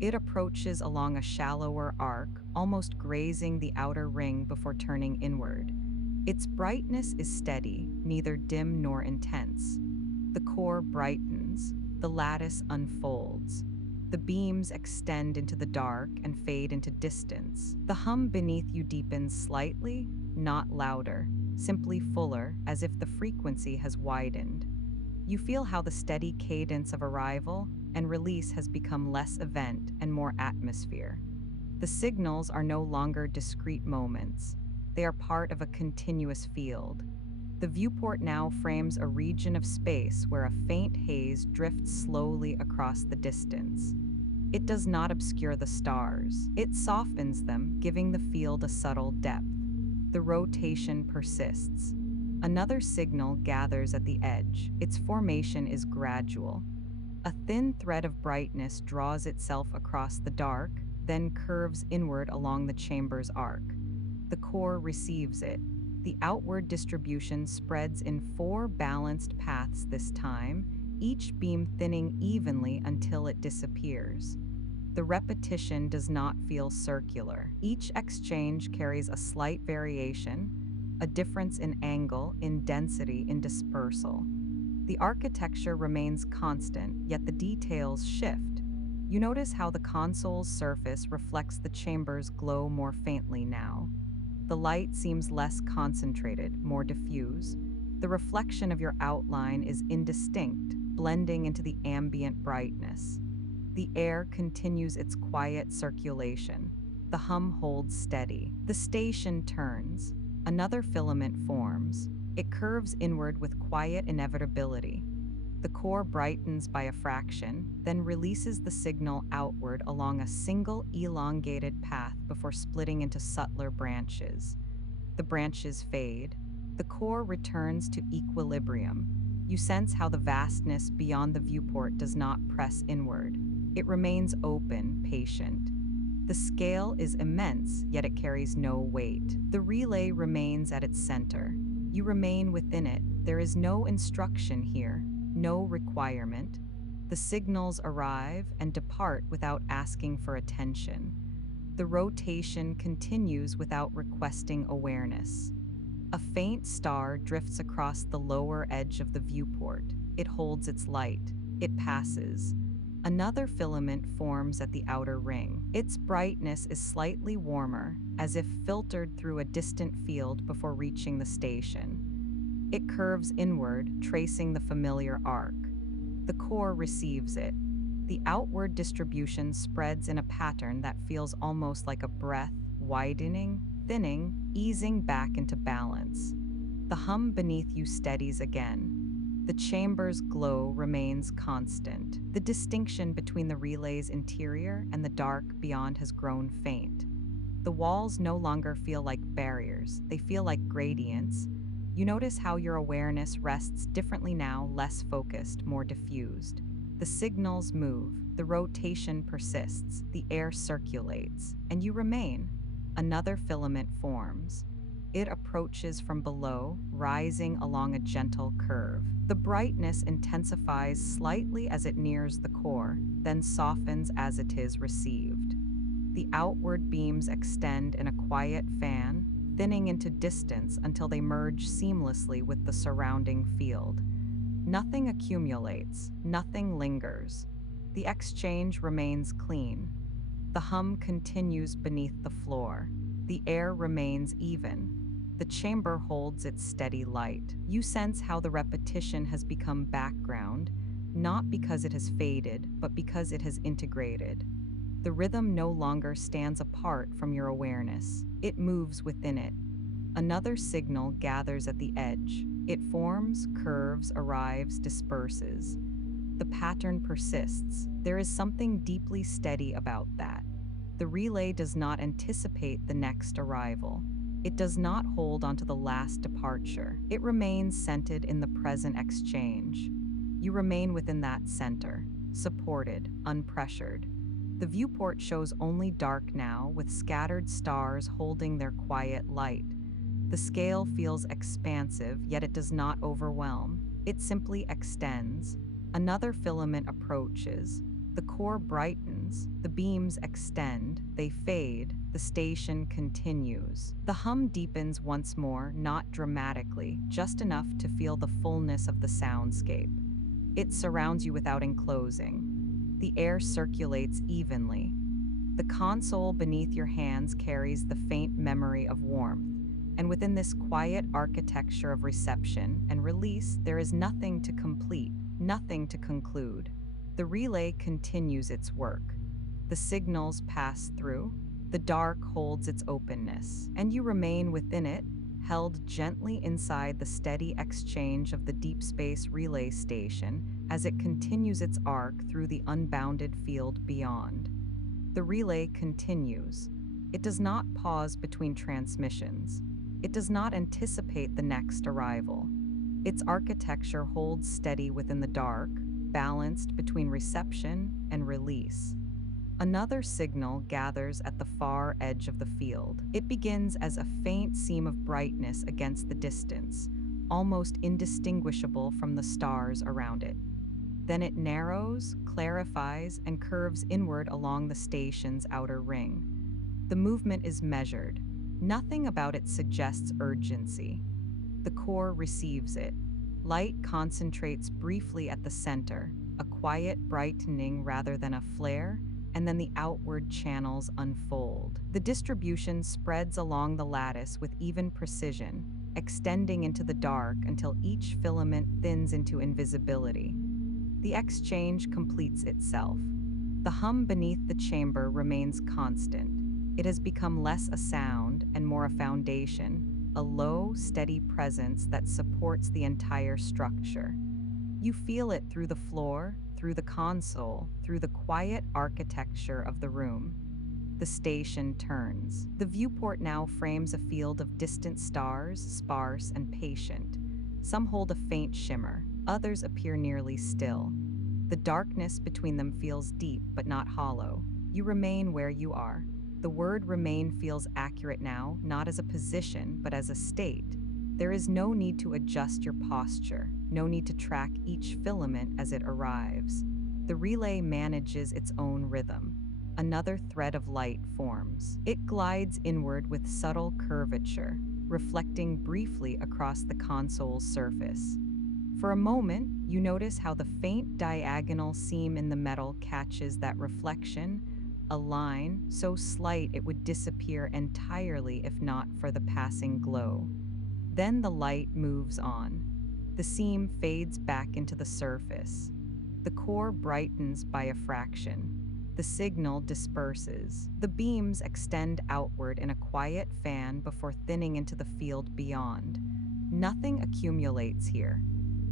It approaches along a shallower arc, almost grazing the outer ring before turning inward. Its brightness is steady, neither dim nor intense. The core brightens. The lattice unfolds. The The beams extend into the dark and fade into distance. The hum beneath you deepens slightly, not louder, simply fuller, as if the frequency has widened. You feel how the steady cadence of arrival and release has become less event and more atmosphere. The signals are no longer discrete moments. They are part of a continuous field. The viewport now frames a region of space where a faint haze drifts slowly across the distance. It does not obscure the stars. It softens them, giving the field a subtle depth. The rotation persists. Another signal gathers at the edge. Its formation is gradual. A thin thread of brightness draws itself across the dark, then curves inward along the chamber's arc. The core receives it. The outward distribution spreads in 4 balanced paths this time, each beam thinning evenly until it disappears. The repetition does not feel circular. Each exchange carries a slight variation, a difference in angle, in density, in dispersal. The architecture remains constant, yet the details shift. You notice how the console's surface reflects the chamber's glow more faintly now. The light seems less concentrated, more diffuse. The reflection of your outline is indistinct, blending into the ambient brightness. The air continues its quiet circulation. The hum holds steady. The station turns. Another filament forms. It curves inward with quiet inevitability. The core brightens by a fraction, then releases the signal outward along a single elongated path before splitting into subtler branches. The branches fade. The core returns to equilibrium. You sense how the vastness beyond the viewport does not press inward. It remains open, patient. The scale is immense, yet it carries no weight. The relay remains at its center. You remain within it. There is no instruction here, no requirement. The signals arrive and depart without asking for attention. The rotation continues without requesting awareness. A faint star drifts across the lower edge of the viewport. It holds its light. It passes. Another filament forms at the outer ring. Its brightness is slightly warmer, as if filtered through a distant field before reaching the station. It curves inward, tracing the familiar arc. The core receives it. The outward distribution spreads in a pattern that feels almost like a breath, widening, thinning, easing back into balance. The hum beneath you steadies again. The chamber's glow remains constant. The distinction between the relay's interior and the dark beyond has grown faint. The walls no longer feel like barriers, they feel like gradients. You notice how your awareness rests differently now, less focused, more diffused. The signals move, the rotation persists, the air circulates, and you remain. Another filament forms. It approaches from below, rising along a gentle curve. The brightness intensifies slightly as it nears the core, then softens as it is received. The outward beams extend in a quiet fan, thinning into distance until they merge seamlessly with the surrounding field. Nothing accumulates, nothing lingers. The exchange remains clean. The hum continues beneath the floor. The air remains even. The chamber holds its steady light. You sense how the repetition has become background, not because it has faded, but because it has integrated. The rhythm no longer stands apart from your awareness. It moves within it. Another signal gathers at the edge. It forms, curves, arrives, disperses. The pattern persists. There is something deeply steady about that. The relay does not anticipate the next arrival. It does not hold onto the last departure. It remains centered in the present exchange. You remain within that center, supported, unpressured. The viewport shows only dark now, with scattered stars holding their quiet light. The scale feels expansive, yet it does not overwhelm. It simply extends. Another filament approaches. The core brightens, the beams extend, they fade, the station continues. The hum deepens once more, not dramatically, just enough to feel the fullness of the soundscape. It surrounds you without enclosing. The air circulates evenly. The console beneath your hands carries the faint memory of warmth, and within this quiet architecture of reception and release, there is nothing to complete, nothing to conclude. The relay continues its work. The signals pass through, the dark holds its openness, and you remain within it, held gently inside the steady exchange of the deep space relay station as it continues its arc through the unbounded field beyond. The relay continues. It does not pause between transmissions. It does not anticipate the next arrival. Its architecture holds steady within the dark, balanced between reception and release. Another signal gathers at the far edge of the field. It begins as a faint seam of brightness against the distance, almost indistinguishable from the stars around it. Then it narrows, clarifies, and curves inward along the station's outer ring. The movement is measured. Nothing about it suggests urgency. The core receives it. Light concentrates briefly at the center, a quiet brightening rather than a flare, and then the outward channels unfold. The distribution spreads along the lattice with even precision, extending into the dark until each filament thins into invisibility. The exchange completes itself. The hum beneath the chamber remains constant. It has become less a sound and more a foundation, a low, steady presence that supports the entire structure. You feel it through the floor, through the console, through the quiet architecture of the room. The station turns. The viewport now frames a field of distant stars, sparse and patient. Some hold a faint shimmer, others appear nearly still. The darkness between them feels deep but not hollow. You remain where you are. The word remain feels accurate now, not as a position, but as a state. There is no need to adjust your posture, no need to track each filament as it arrives. The relay manages its own rhythm. Another thread of light forms. It glides inward with subtle curvature, reflecting briefly across the console's surface. For a moment, you notice how the faint diagonal seam in the metal catches that reflection, a line so slight it would disappear entirely if not for the passing glow. Then the light moves on. The seam fades back into the surface. The core brightens by a fraction. The signal disperses. The beams extend outward in a quiet fan before thinning into the field beyond. Nothing accumulates here.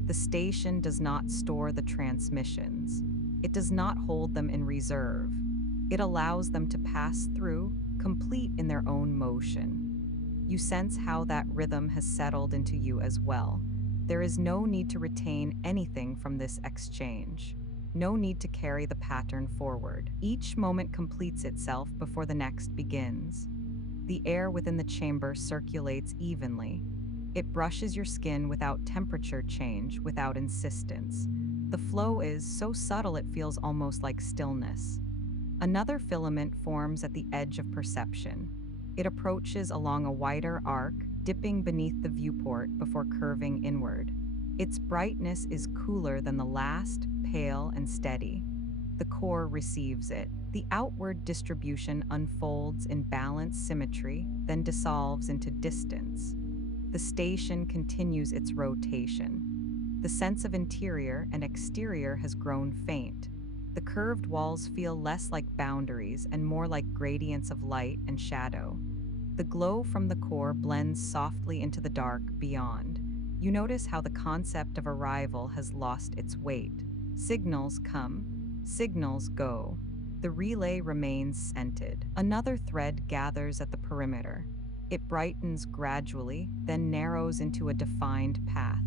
The station does not store the transmissions. It does not hold them in reserve. It allows them to pass through, complete in their own motion. You sense how that rhythm has settled into you as well. There is no need to retain anything from this exchange. No need to carry the pattern forward. Each moment completes itself before the next begins. The air within the chamber circulates evenly. It brushes your skin without temperature change, without insistence. The flow is so subtle it feels almost like stillness. Another filament forms at the edge of perception. It approaches along a wider arc, dipping beneath the viewport before curving inward. Its brightness is cooler than the last, pale and steady. The core receives it. The outward distribution unfolds in balanced symmetry, then dissolves into distance. The station continues its rotation. The sense of interior and exterior has grown faint. The curved walls feel less like boundaries and more like gradients of light and shadow. The glow from the core blends softly into the dark beyond. You notice how the concept of arrival has lost its weight. Signals come, signals go. The relay remains scented. Another thread gathers at the perimeter. It brightens gradually, then narrows into a defined path.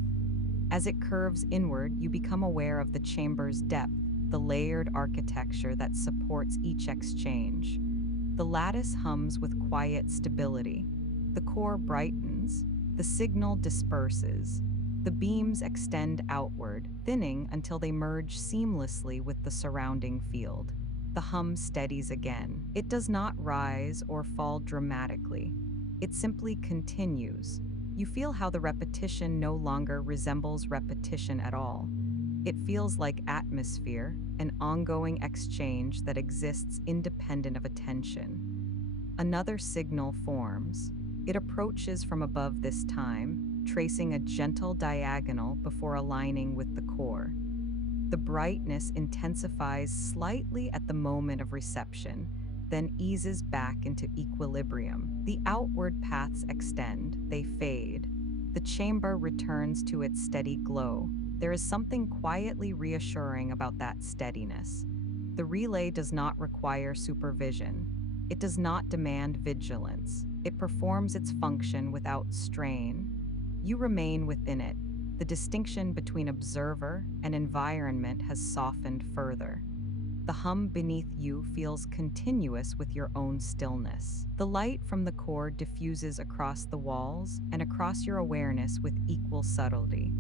As it curves inward, you become aware of the chamber's depth, the layered architecture that supports each exchange. The lattice hums with quiet stability. The core brightens. The signal disperses. The beams extend outward, thinning until they merge seamlessly with the surrounding field. The hum steadies again. It does not rise or fall dramatically. It simply continues. You feel how the repetition no longer resembles repetition at all. It feels like atmosphere, an ongoing exchange that exists independent of attention. Another signal forms. It approaches from above this time, tracing a gentle diagonal before aligning with the core. The brightness intensifies slightly at the moment of reception, then eases back into equilibrium. The outward paths extend, they fade. The chamber returns to its steady glow. There is something quietly reassuring about that steadiness. The relay does not require supervision. It does not demand vigilance. It performs its function without strain. You remain within it. The distinction between observer and environment has softened further. The hum beneath you feels continuous with your own stillness. The light from the core diffuses across the walls and across your awareness with equal subtlety.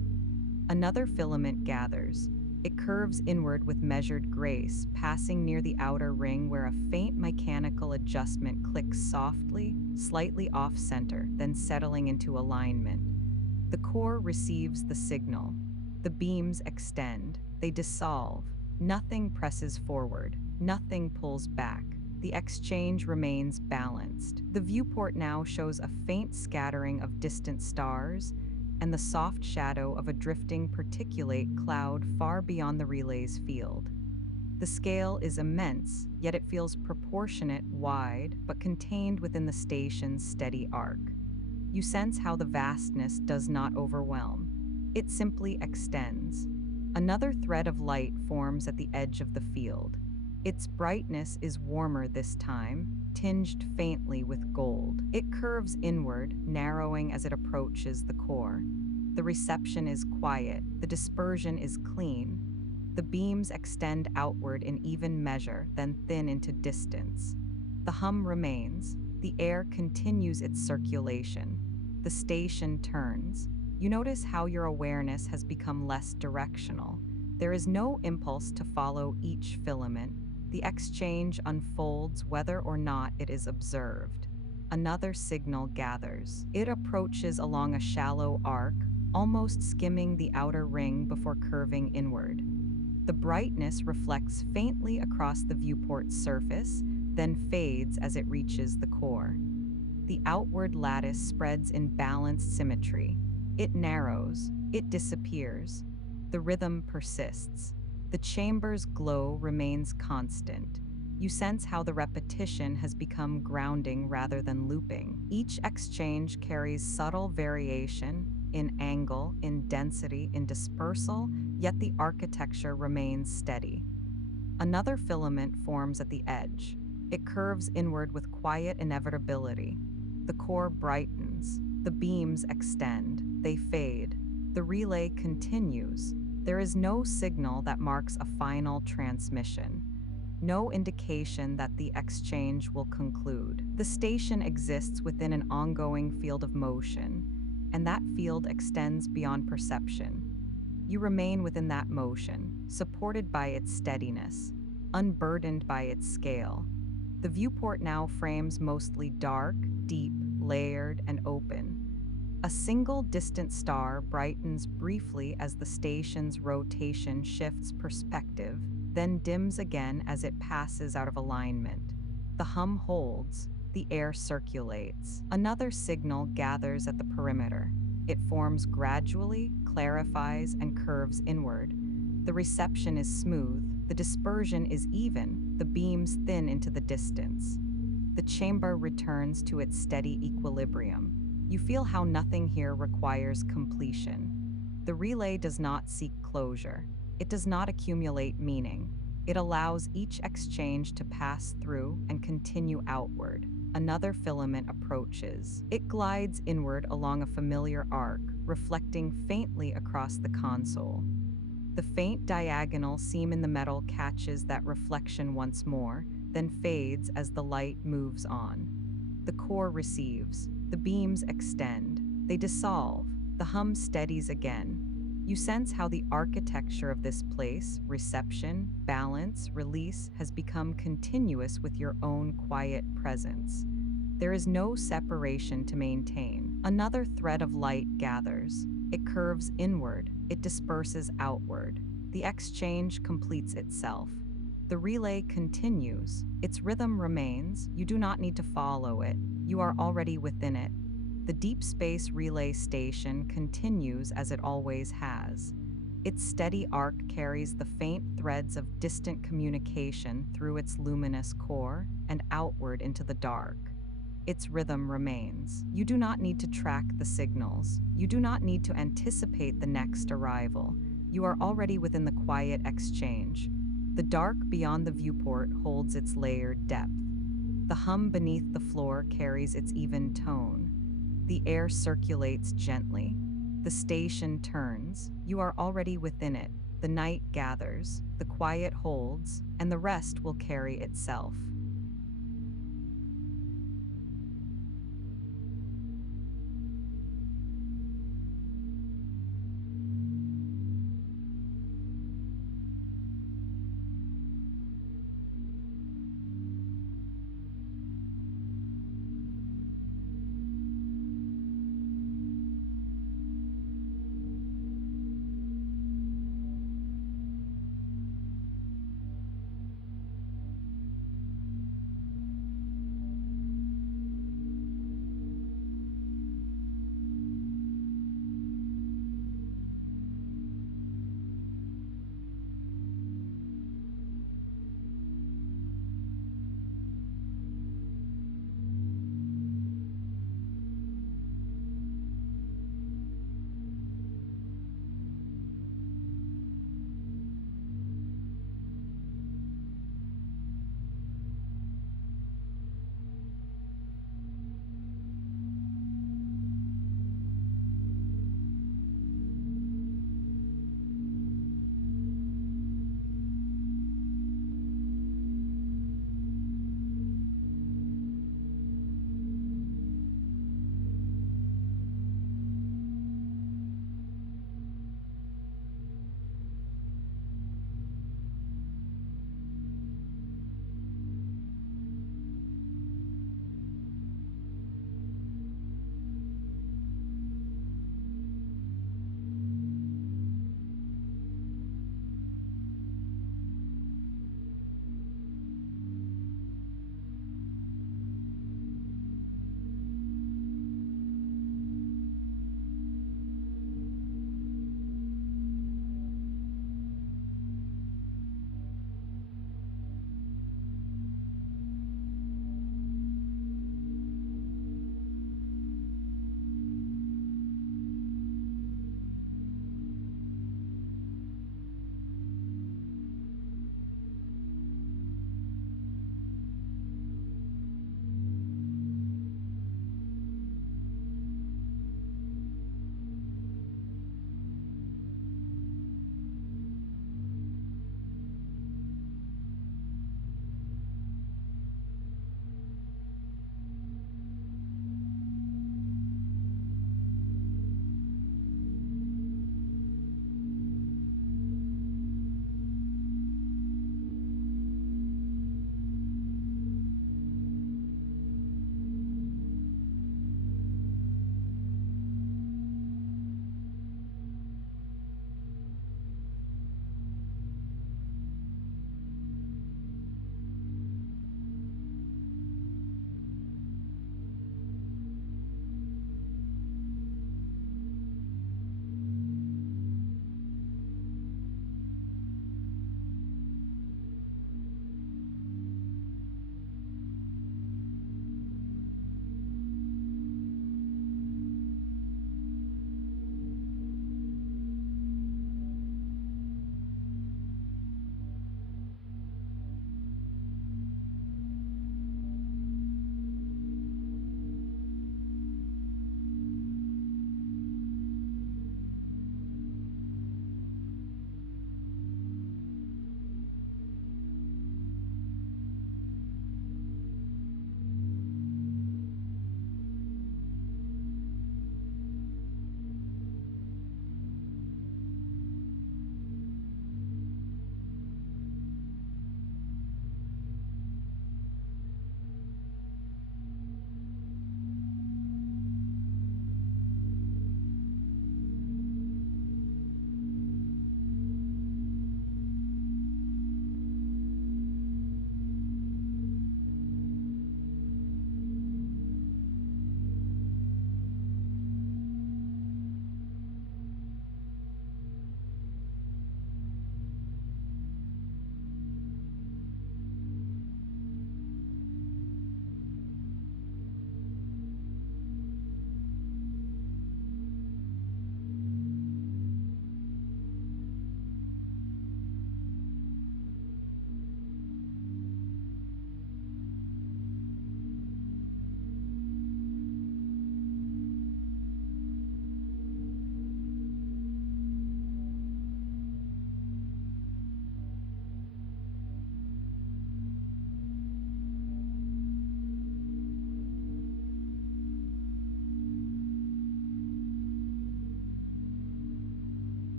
Another filament gathers. It curves inward with measured grace, passing near the outer ring where a faint mechanical adjustment clicks softly, slightly off-center, then settling into alignment. The core receives the signal. The beams extend. They dissolve. Nothing presses forward. Nothing pulls back. The exchange remains balanced. The viewport now shows a faint scattering of distant stars and the soft shadow of a drifting particulate cloud far beyond the relay's field. The scale is immense, yet it feels proportionate, wide, but contained within the station's steady arc. You sense how the vastness does not overwhelm. It simply extends. Another thread of light forms at the edge of the field. Its brightness is warmer this time, tinged faintly with gold. It curves inward, narrowing as it approaches the core. The reception is quiet, the dispersion is clean. The beams extend outward in even measure, then thin into distance. The hum remains. The air continues its circulation. The station turns. You notice how your awareness has become less directional. There is no impulse to follow each filament. The exchange unfolds whether or not it is observed. Another signal gathers. It approaches along a shallow arc, almost skimming the outer ring before curving inward. The brightness reflects faintly across the viewport's surface, then fades as it reaches the core. The outward lattice spreads in balanced symmetry. It narrows, it disappears. The rhythm persists. The chamber's glow remains constant. You sense how the repetition has become grounding rather than looping. Each exchange carries subtle variation in angle, in density, in dispersal, yet the architecture remains steady. Another filament forms at the edge. It curves inward with quiet inevitability. The core brightens. The beams extend. They fade. The relay continues. There is no signal that marks a final transmission. No indication that the exchange will conclude. The station exists within an ongoing field of motion, and that field extends beyond perception. You remain within that motion, supported by its steadiness, unburdened by its scale. The viewport now frames mostly dark, deep, layered, and open. A single distant star brightens briefly as the station's rotation shifts perspective, then dims again as it passes out of alignment. The hum holds, the air circulates. Another signal gathers at the perimeter. It forms gradually, clarifies, and curves inward. The reception is smooth, the dispersion is even, the beams thin into the distance. The chamber returns to its steady equilibrium. You feel how nothing here requires completion. The relay does not seek closure. It does not accumulate meaning. It allows each exchange to pass through and continue outward. Another filament approaches. It glides inward along a familiar arc, reflecting faintly across the console. The faint diagonal seam in the metal catches that reflection once more, then fades as the light moves on. The core receives. The beams extend. They dissolve. The hum steadies again. You sense how the architecture of this place, reception, balance, release, has become continuous with your own quiet presence. There is no separation to maintain. Another thread of light gathers. It curves inward. It disperses outward. The exchange completes itself. The relay continues. Its rhythm remains. You do not need to follow it. You are already within it. The deep space relay station continues as it always has. Its steady arc carries the faint threads of distant communication through its luminous core and outward into the dark. Its rhythm remains. You do not need to track the signals. You do not need to anticipate the next arrival. You are already within the quiet exchange. The dark beyond the viewport holds its layered depth. The hum beneath the floor carries its even tone. The air circulates gently. The station turns. You are already within it. The night gathers. The quiet holds, and the rest will carry itself.